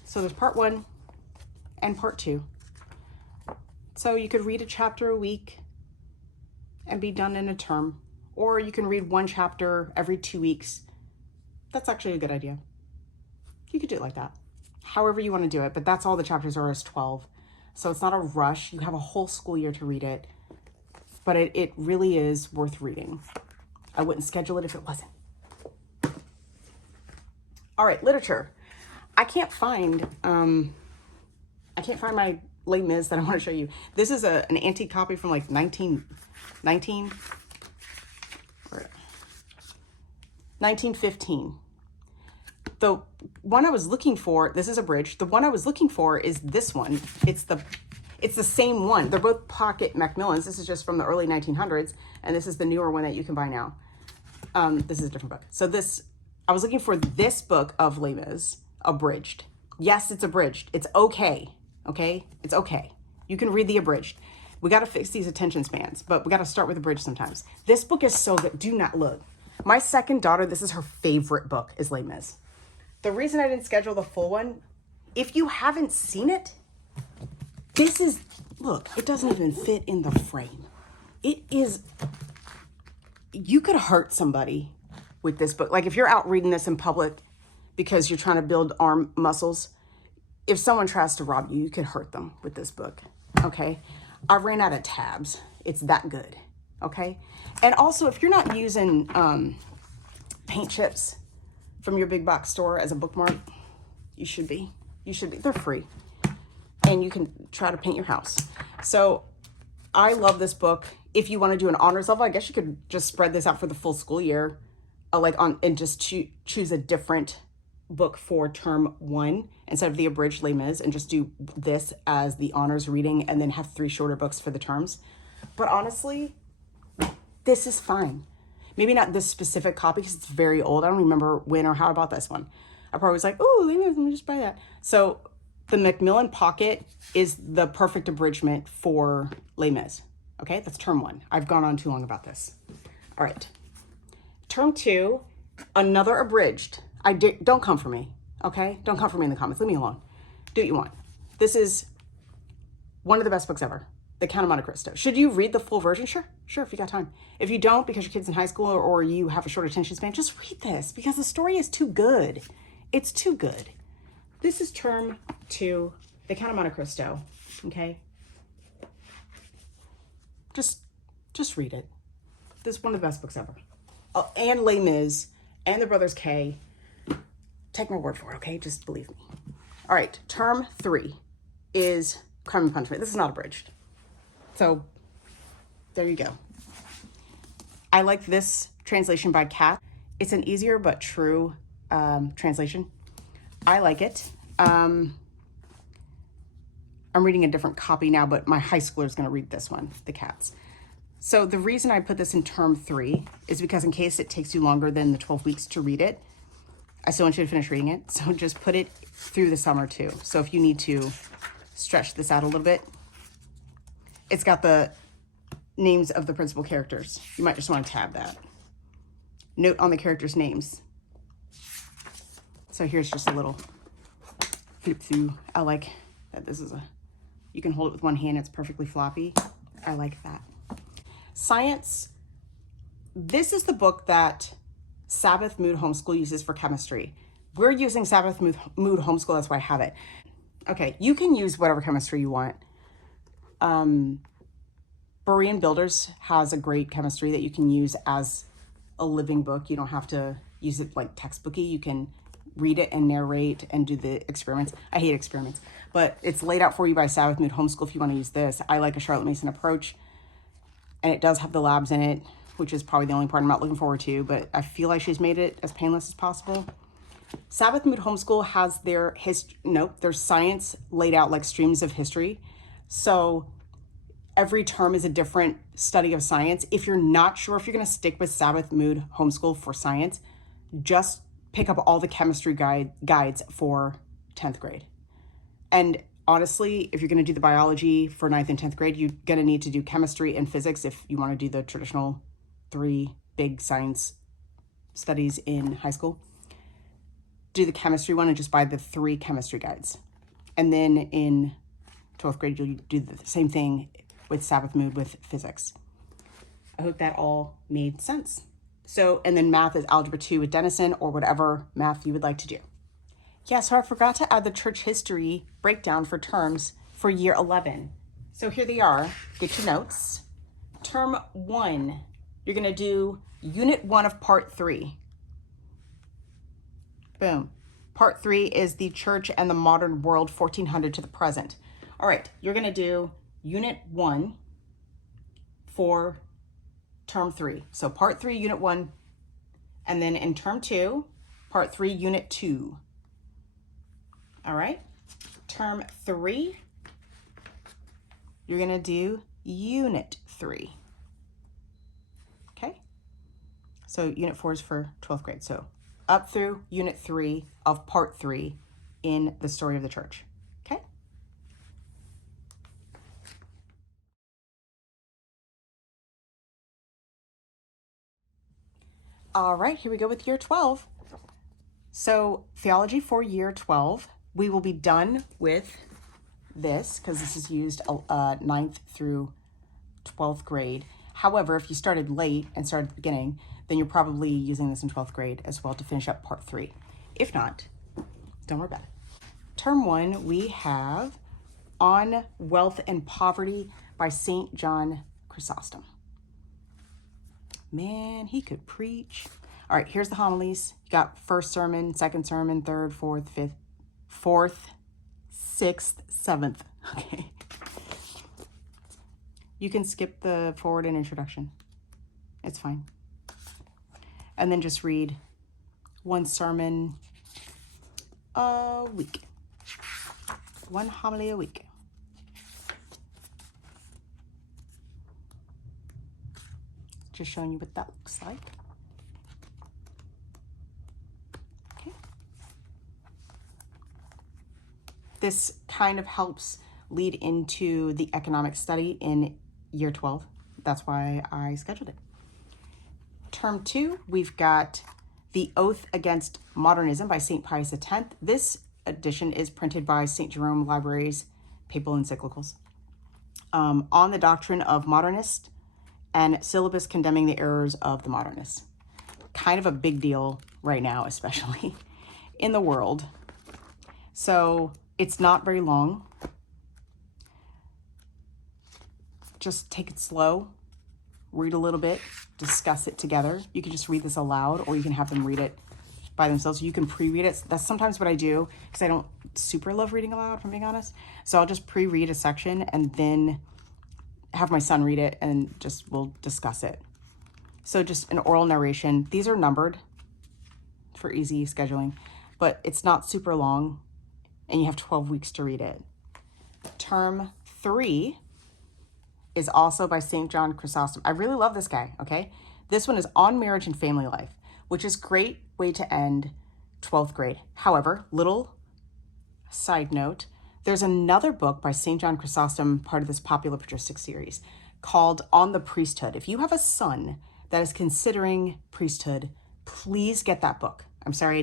So there's part 1 and part 2. So you could read a chapter a week and be done in a term, or you can read 1 chapter every 2 weeks. That's actually a good idea. You could do it like that, however you want to do it, but that's all the chapters are, is 12. So it's not a rush. You have a whole school year to read it, but it really is worth reading. I wouldn't schedule it if it wasn't. All right, literature. I can't find my Les Mis that I want to show you. This is an antique copy from like 1915. The one I was looking for, this is abridged. The one I was looking for is this one. It's the same one. They're both pocket Macmillans. This is just from the early 1900s, and this is the newer one that you can buy now. This is a different book. So I was looking for this book of Les Mis, abridged. Yes, it's abridged. It's okay. Okay? It's okay. You can read the abridged. We got to fix these attention spans, but we got to start with abridged sometimes. This book is so good. Do not look. My second daughter, this is her favorite book, is Les Mis. The reason I didn't schedule the full one, if you haven't seen it, look, it doesn't even fit in the frame. You could hurt somebody with this book. Like if you're out reading this in public because you're trying to build arm muscles, if someone tries to rob you, you could hurt them with this book, okay? I ran out of tabs. It's that good, okay? And also, if you're not using paint chips from your big box store as a bookmark, you should be. They're free. And you can try to paint your house. So I love this book. If you want to do an honors level, I guess you could just spread this out for the full school year, and just choose a different book for term 1 instead of the abridged Les Mis, and just do this as the honors reading, and then have 3 shorter books for the terms. But honestly, this is fine. Maybe not this specific copy because it's very old. I don't remember when or how I bought this one. I probably was like, oh, let me just buy that. So the Macmillan Pocket is the perfect abridgment for Les Mis. Okay, that's term 1. I've gone on too long about this. All right. Term 2, another abridged. Don't come for me, okay? Don't come for me in the comments. Leave me alone. Do what you want. This is one of the best books ever, The Count of Monte Cristo. Should you read the full version? Sure, if you got time. If you don't, because your kid's in high school or you have a short attention span, just read this because the story is too good. It's too good. This is term 2, The Count of Monte Cristo, okay? Just read it. This is one of the best books ever. And Les Mis and The Brothers Kay. Take my word for it, okay? Just believe me. All right, term 3 is Crime and Punishment. This is not abridged. So there you go. I like this translation by Kat. It's an easier but true translation. I like it. I'm reading a different copy now, but my high schooler is going to read this one, the Kat's. So the reason I put this in term 3 is because in case it takes you longer than the 12 weeks to read it, I still want you to finish reading it. So just put it through the summer too. So if you need to stretch this out a little bit, it's got the names of the principal characters. You might just want to tab that. Note on the characters' names. So here's just a little flip through. I like that this is you can hold it with one hand. It's perfectly floppy. I like that. Science. This is the book that Sabbath Mood Homeschool uses for chemistry. We're using Sabbath Mood Homeschool. That's why I have it. Okay, you can use whatever chemistry you want. Berean Builders has a great chemistry that you can use as a living book. You don't have to use it like textbooky. You can read it and narrate and do the experiments. I hate experiments, but it's laid out for you by Sabbath Mood Homeschool if you want to use this. I like a Charlotte Mason approach, and it does have the labs in it, which is probably the only part I'm not looking forward to, but I feel like she's made it as painless as possible. Sabbath Mood Homeschool has their there's science laid out like streams of history. So every term is a different study of science. If you're not sure if you're going to stick with Sabbath Mood Homeschool for science, just pick up all the chemistry guides for 10th grade. And honestly, if you're going to do the biology for 9th and 10th grade, you're going to need to do chemistry and physics if you want to do the traditional 3 big science studies in high school. Do the chemistry one and just buy the 3 chemistry guides. And then in 12th grade, you'll do the same thing with Sabbath Mood with physics. I hope that all made sense. So, and then math is Algebra 2 with Denison or whatever math you would like to do. Yeah, so I forgot to add the church history breakdown for terms for year 11. So here they are. Get your notes. Term 1, you're going to do Unit 1 of Part 3. Boom. Part 3 is the church and the modern world, 1400 to the present. All right, you're going to do Unit 1 for Term 3. So Part 3, Unit 1, and then in Term 2, Part 3, Unit 2. All right, Term 3, you're going to do Unit 3. Okay, so Unit 4 is for 12th grade. So up through Unit 3 of Part 3 in the story of the church. Okay. All right, here we go with year 12. So theology for year 12, we will be done with this because this is used 9th through 12th grade. However, if you started late and started at the beginning, then you're probably using this in 12th grade as well to finish up Part 3. If not, don't worry about it. Term 1, we have On Wealth and Poverty by St. John Chrysostom. Man, he could preach. All right, here's the homilies. You got first sermon, second sermon, third, fourth, fifth, fourth, sixth, seventh. Okay. You can skip the forward and introduction. It's fine. And then just read one sermon a week. One homily a week. Just showing you what that looks like. Okay. This kind of helps lead into the economic study in year 12. That's why I scheduled it. Term 2, we've got The Oath Against Modernism by St. Pius X. This edition is printed by St. Jerome Libraries, Papal Encyclicals. On the Doctrine of Modernists and Syllabus Condemning the Errors of the Modernists. Kind of a big deal right now, especially in the world. So it's not very long. Just take it slow, read a little bit, discuss it together. You can just read this aloud or you can have them read it by themselves. You can pre-read it. That's sometimes what I do because I don't super love reading aloud, if I'm being honest. So I'll just pre-read a section and then have my son read it and we'll discuss it. So just an oral narration. These are numbered for easy scheduling, but it's not super long and you have 12 weeks to read it. Term 3 is also by St. John Chrysostom. I really love this guy, okay? This one is On Marriage and Family Life, which is a great way to end 12th grade. However, little side note, there's another book by St. John Chrysostom, part of this popular patristic series, called On the Priesthood. If you have a son that is considering priesthood, please get that book. I'm sorry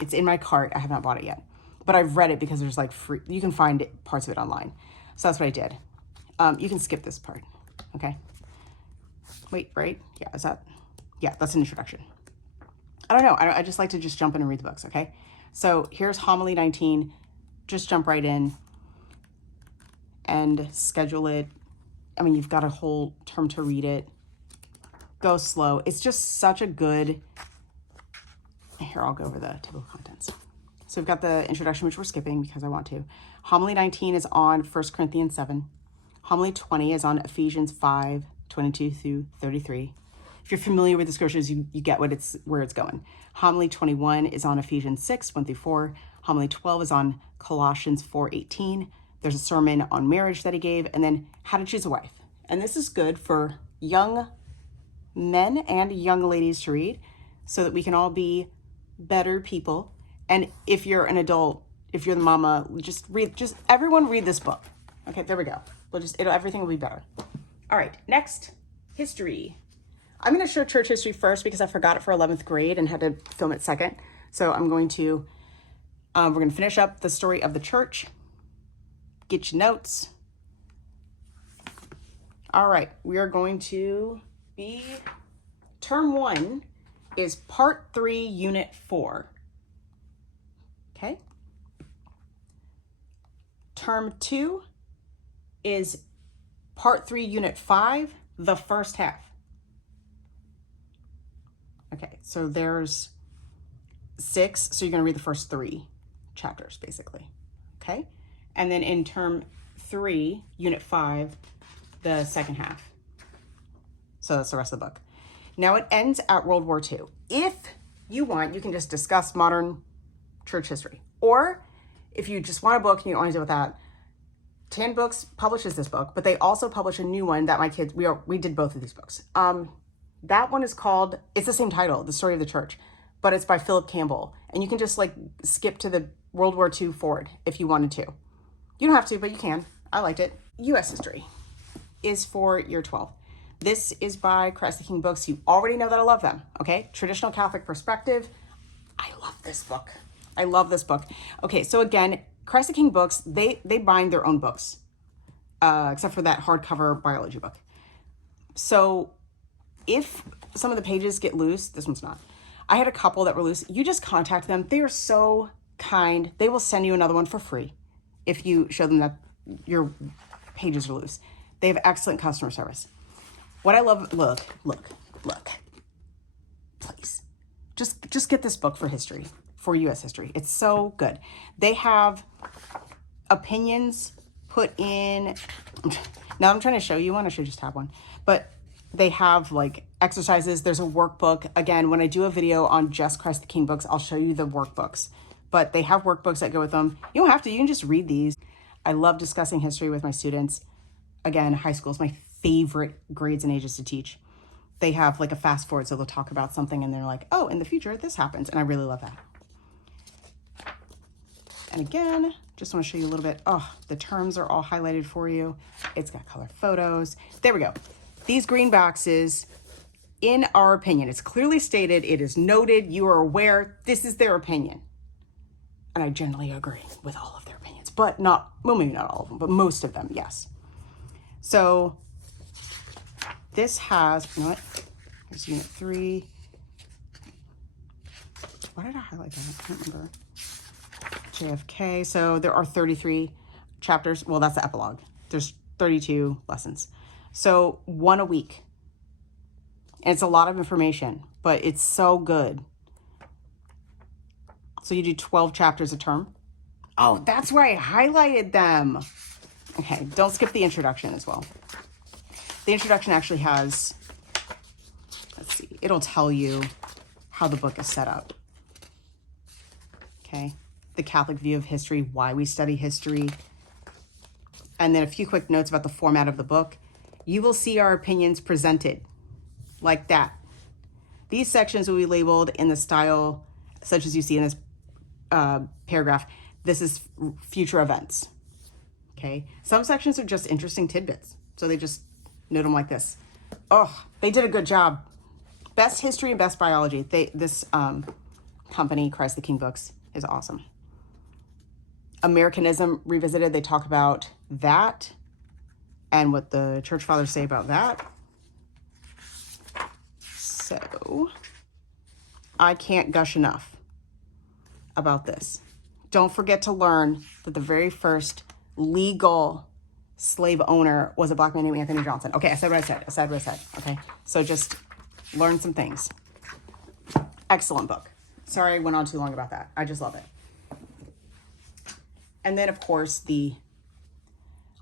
it's in my cart. I have not bought it yet, but I've read it because there's like free, you can find parts of it online. So that's what I did. You can skip this part, okay? Wait, right? Yeah, that's an introduction. I don't know. I just like to just jump in and read the books, okay? So here's Homily 19. Just jump right in. and schedule it. I mean, you've got a whole term to read it. Go slow. It's just such a good, here, I'll go over the table of contents. So we've got the introduction, which we're skipping because I want to. Homily 19 is on 1 Corinthians 7. Homily 20 is on Ephesians 5, 22 through 33. If you're familiar with the scriptures, you get where it's going. Homily 21 is on Ephesians 6, 1 through 4. Homily 12 is on Colossians 4, 18. There's a sermon on marriage that he gave, and then how to choose a wife. And this is good for young men and young ladies to read so that we can all be better people. And if you're an adult, if you're the mama, everyone read this book. Okay, there we go. Everything will be better. All right, next, history. I'm going to show church history first because I forgot it for 11th grade and had to film it second. So I'm going to, we're going to finish up the story of the church. Get your notes. All right, we are going to be, term 1 is part 3, unit 4. Okay. Term 2 is part 3, unit 5, the first half. Okay, so there's 6, so you're going to read the first 3 chapters, basically. Okay, and then in term 3, unit 5, the second half. So that's the rest of the book. Now it ends at World War II. If you want, you can just discuss modern church history. Or if you just want a book and you don't want to deal with that, Tan Books publishes this book, but they also publish a new one that my kids, we did both of these books. That one is called, it's the same title, The Story of the Church, but it's by Philip Campbell. And you can just like skip to the World War II forward if you wanted to. You don't have to, but you can. I liked it. U.S. history is for year 12. This is by Christ the King Books. You already know that I love them, okay? Traditional Catholic Perspective. I love this book. I love this book. Okay, so again, Christ the King Books, they bind their own books, except for that hardcover biology book. So if some of the pages get loose, this one's not. I had a couple that were loose. You just contact them. They are so kind. They will send you another one for free if you show them that your pages are loose. They have excellent customer service. What I love, look, please. Just get this book for history, for U.S. history. It's so good. They have opinions put in. Now I'm trying to show you one. I should just have one. But they have like exercises. There's a workbook. Again, when I do a video on just Christ the King Books, I'll show you the workbooks. But they have workbooks that go with them. You don't have to. You can just read these. I love discussing history with my students. Again, high school is my favorite grades and ages to teach. They have like a fast forward, so they'll talk about something and they're like, oh, in the future, this happens. And I really love that. And again, just want to show you a little bit. Oh, the terms are all highlighted for you. It's got color photos. There we go. These green boxes, in our opinion, it's clearly stated, it is noted, you are aware, this is their opinion. And I generally agree with all of their opinions, but not, well, maybe not all of them, but most of them, yes. So this has, you know what? Here's unit 3. Why did I highlight that? I can't remember. JFK. So there are 33 chapters. Well, that's the epilogue. There's 32 lessons. So 1 a week. And it's a lot of information, but it's so good. So you do 12 chapters a term. Oh, that's why I highlighted them. Okay, don't skip the introduction as well. The introduction actually has, let's see, it'll tell you how the book is set up. Okay, the Catholic view of history, why we study history, and then a few quick notes about the format of the book. You will see our opinions presented like that. These sections will be labeled in the style such as you see in this paragraph. This is future events. Okay, some sections are just interesting tidbits, so they just note them like this. Oh, they did a good job. Best history and best biology. This company, Christ the King Books, is awesome. Americanism Revisited, they talk about that and what the church fathers say about that. So I can't gush enough about this. Don't forget to learn that the very first legal slave owner was a black man named Anthony Johnson. Okay, I said what I said. I said what I said. Okay, so just learn some things. Excellent book. Sorry I went on too long about that. I just love it. And then, of course, the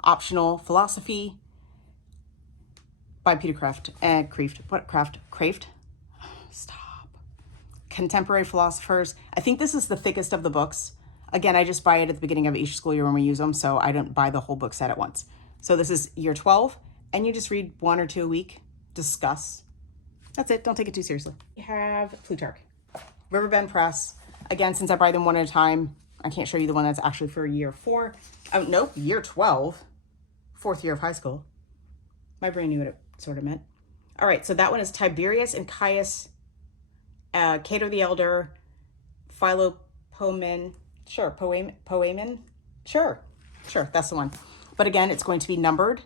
optional philosophy by Peter Kreeft. Kreeft? Stop. Contemporary philosophers. I think this is the thickest of the books. Again, I just buy it at the beginning of each school year when we use them, so I don't buy the whole book set at once. So this is year 12, and you just read 1 or 2 a week. Discuss. That's it. Don't take it too seriously. We have Plutarch. Riverbend Press. Again, since I buy them one at a time, I can't show you the one that's actually for year 4. Oh, nope, year 12. 4th year of high school. My brain knew what it sort of meant. All right, so that one is Tiberius and Caius, Cato the Elder, Philopoemen. Sure, Poemen. Sure, that's the one. But again, it's going to be numbered.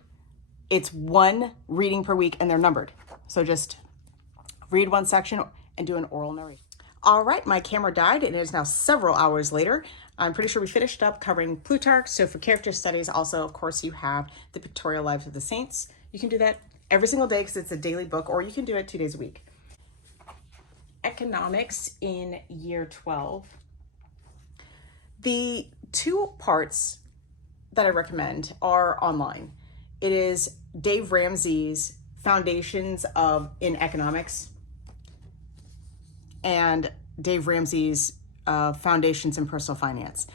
It's 1 reading per week, and they're numbered. So just read 1 section and do an oral narration. All right, my camera died, and it is now several hours later. I'm pretty sure we finished up covering Plutarch. So for character studies, also, of course, you have the Pictorial Lives of the Saints. You can do that every single day because it's a daily book, or you can do it 2 days a week. Economics in year 12. The 2 parts that I recommend are online. It is Dave Ramsey's Foundations in Economics and Dave Ramsey's Foundations in Personal Finance.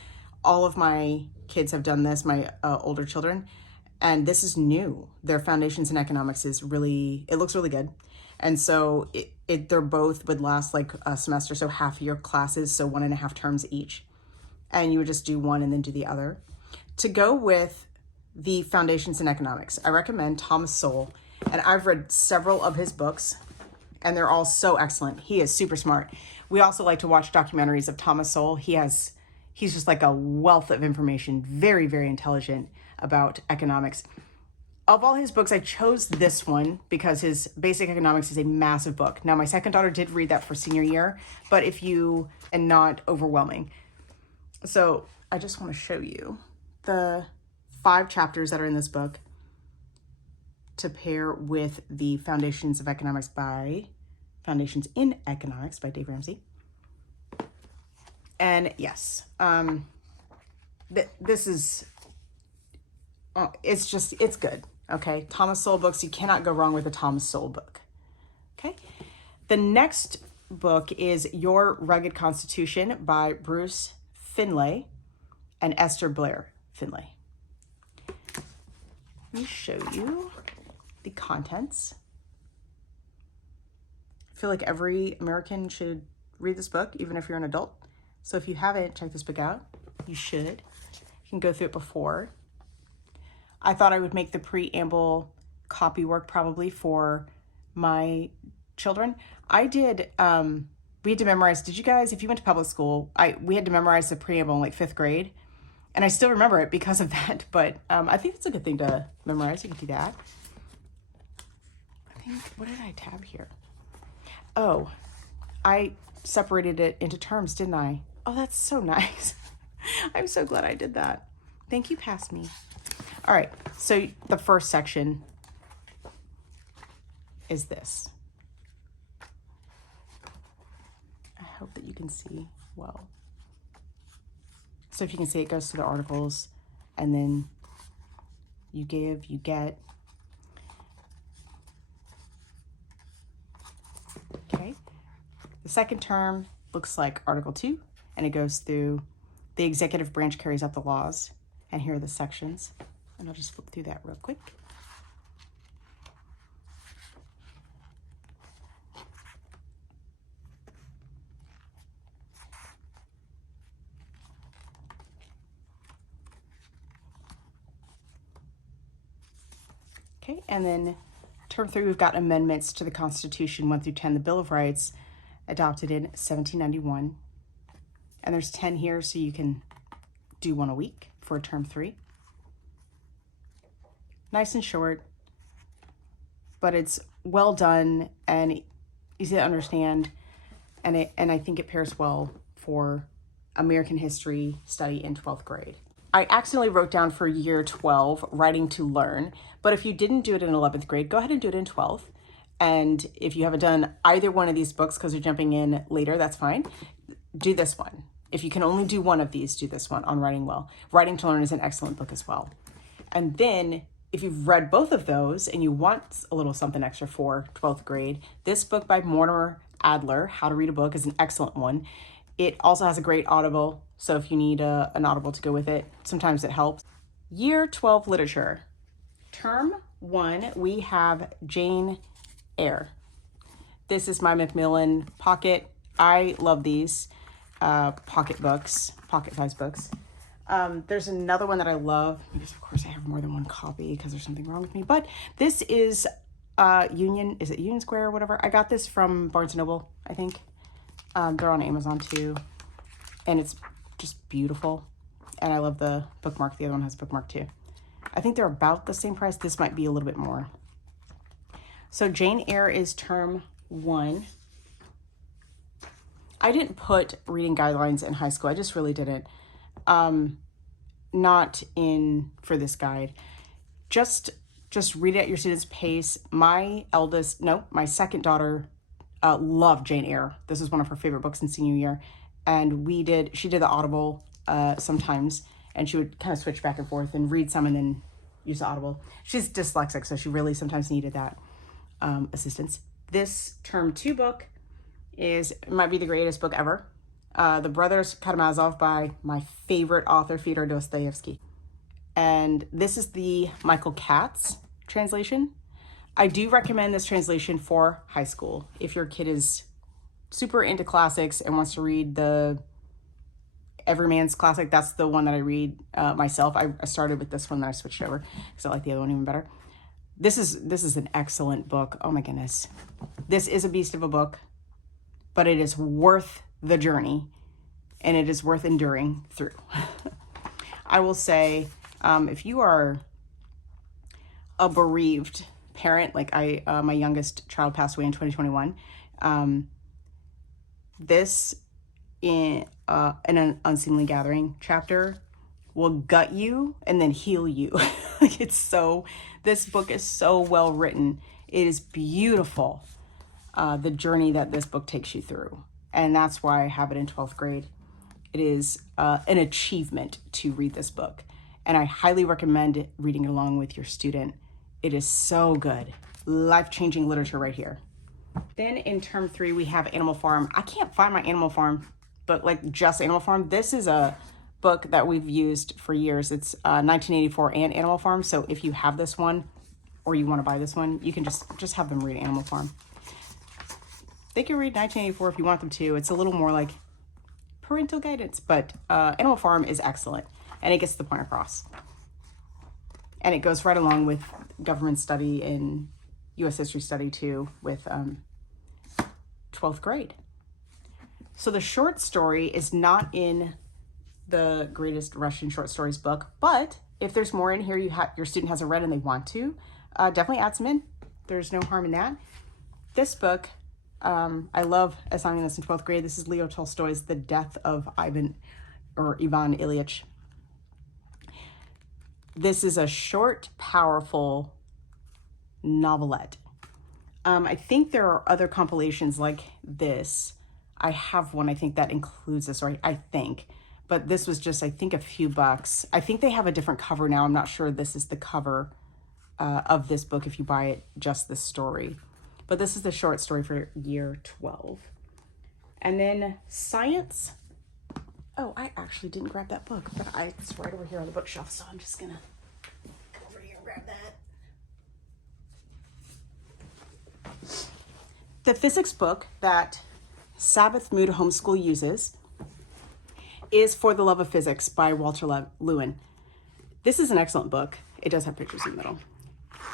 All of my kids have done this, my older children, and this is new. Their Foundations in Economics is really, it looks really good. And so they're both would last like a semester, so half-year classes, so 1.5 terms each. And you would just do one and then do the other. To go with the Foundations in Economics, I recommend Thomas Sowell. And I've read several of his books, and they're all so excellent. He is super smart. We also like to watch documentaries of Thomas Sowell. He's just like a wealth of information, very, very intelligent about economics. Of all his books, I chose this one because his Basic Economics is a massive book. Now, my second daughter did read that for senior year, but and not overwhelming. So I just want to show you the 5 chapters that are in this book to pair with the Foundations in Economics by Dave Ramsey. And yes, this is, it's good. Okay. Thomas Sowell books. You cannot go wrong with a Thomas Sowell book. Okay. The next book is Your Rugged Constitution by Bruce Finlay and Esther Blair Finlay. Let me show you the contents. I feel like every American should read this book, even if you're an adult. So if you haven't checked this book out, you should. You can go through it before. I thought I would make the preamble copy work probably for my children. I did, we had to memorize, did you guys, if you went to public school, we had to memorize the preamble in like 5th grade. And I still remember it because of that, but I think it's a good thing to memorize. You can do that. I think, what did I tab here? Oh, I separated it into terms, didn't I? Oh, that's so nice. I'm so glad I did that. Thank you, past me. All right, so the first section is this. I hope that you can see well. So if you can see, it goes to the articles, and then you give, you get. Okay. The second term looks like Article 2, and it goes through the executive branch carries out the laws, and here are the sections. And I'll just flip through that real quick. Okay, and then term 3, we've got amendments to the Constitution 1 through 10, the Bill of Rights, adopted in 1791. And there's 10 here, so you can do one a week for term 3. Nice and short, but it's well done and easy to understand, and I think it pairs well for American history study in 12th grade. I accidentally wrote down for year 12, writing to learn. But if you didn't do it in 11th grade, go ahead and do it in 12th. And if you haven't done either one of these books because you're jumping in later, that's fine. Do this one. If you can only do one of these, do this one on Writing Well. Writing to Learn is an excellent book as well. And then if you've read both of those and you want a little something extra for 12th grade, this book by Mortimer Adler, How to Read a Book, is an excellent one. It also has a great Audible, so if you need an Audible to go with it, sometimes it helps. Year 12 literature. Term 1, we have Jane Eyre. This is my Macmillan Pocket. I love these pocket books, pocket-sized books. There's another one that I love, because of course I have more than one copy because there's something wrong with me, but this is Union Square or whatever. I got this from Barnes & Noble, I think. They're on Amazon too, and it's just beautiful. And I love the bookmark. The other one has a bookmark too. I think they're about the same price. This might be a little bit more. So Jane Eyre is term 1. I didn't put reading guidelines in high school. I just really didn't. Not in for this guide. Just read it at your student's pace. My second daughter loved Jane Eyre. This is one of her favorite books in senior year. And she did the Audible sometimes, and she would kind of switch back and forth and read some and then use the Audible. She's dyslexic, so she really sometimes needed that assistance. This term 2 book might be the greatest book ever. The Brothers Karamazov by my favorite author, Fyodor Dostoevsky. And this is the Michael Katz translation. I do recommend this translation for high school. If your kid is super into classics and wants to read the Everyman's Classic, that's the one that I read myself. I started with this one, then I switched over because I like the other one even better. This is an excellent book. Oh my goodness. This is a beast of a book, but it is worth the journey, and it is worth enduring through. I will say, if you are a bereaved parent, like my youngest child passed away in 2021, this in an Unseemly Gathering chapter will gut you and then heal you. This book is so well written. It is beautiful, the journey that this book takes you through. And that's why I have it in 12th grade. It is an achievement to read this book. And I highly recommend reading it along with your student. It is so good. Life-changing literature right here. Then in term 3, we have Animal Farm. I can't find my Animal Farm, but like just Animal Farm. This is a book that we've used for years. It's 1984 and Animal Farm. So if you have this one or you want to buy this one, you can just have them read Animal Farm. They can read 1984 if you want them to. It's a little more like parental guidance, but Animal Farm is excellent, and it gets the point across. And it goes right along with government study and U.S. history study too with 12th grade. So the short story is not in the Greatest Russian Short Stories book, but if there's more in here your student hasn't read and they want to, definitely add some in. There's no harm in that. This book, I love assigning this in 12th grade. This is Leo Tolstoy's The Death of Ivan Ilyich. This is a short, powerful novelette. I think there are other compilations like this. I have one, I think, that includes this, or I think. But this was just, I think, a few bucks. I think they have a different cover now. I'm not sure this is the cover of this book if you buy it, just this story. But this is the short story for year 12. And then science. Oh, I actually didn't grab that book, but it's right over here on the bookshelf, so I'm just gonna go over here and grab that. The physics book that Sabbath Mood Homeschool uses is For the Love of Physics by Walter Lewin. This is an excellent book. It does have pictures in the middle.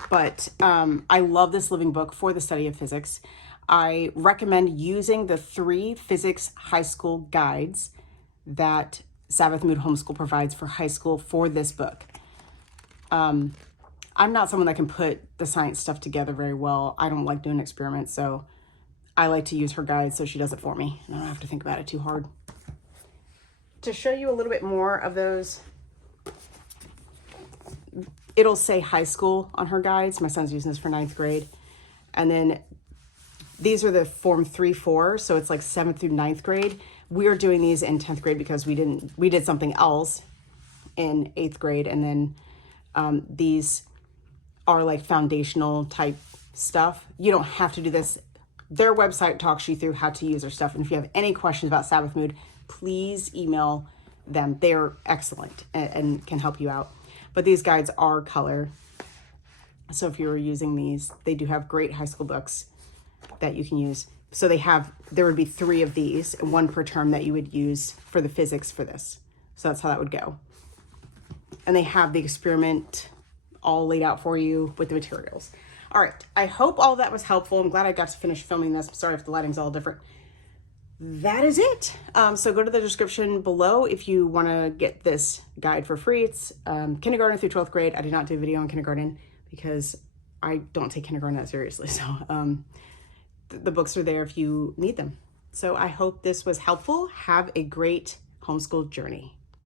But I love this living book for the study of physics. I recommend using the 3 physics high school guides that Sabbath Mood Homeschool provides for high school for this book. I'm not someone that can put the science stuff together very well. I don't like doing experiments, so I like to use her guides so she does it for me, and I don't have to think about it too hard. To show you a little bit more of those it'll say high school on her guides. My son's using this for 9th grade. And then these are the form 3-4. So it's like 7th through 9th grade. We are doing these in 10th grade because we did something else in 8th grade. And then these are like foundational type stuff. You don't have to do this. Their website talks you through how to use their stuff. And if you have any questions about Sabbath Mood, please email them. They're excellent and can help you out. But these guides are color. So if you're using these, they do have great high school books that you can use. So there would be 3 of these, and 1 per term that you would use for the physics for this. So that's how that would go. And they have the experiment all laid out for you with the materials. All right, I hope all that was helpful. I'm glad I got to finish filming this. I'm sorry if the lighting's all different. That is it. So go to the description below if you want to get this guide for free. It's kindergarten through 12th grade. I did not do a video on kindergarten because I don't take kindergarten that seriously. So the books are there if you need them. So I hope this was helpful. Have a great homeschool journey.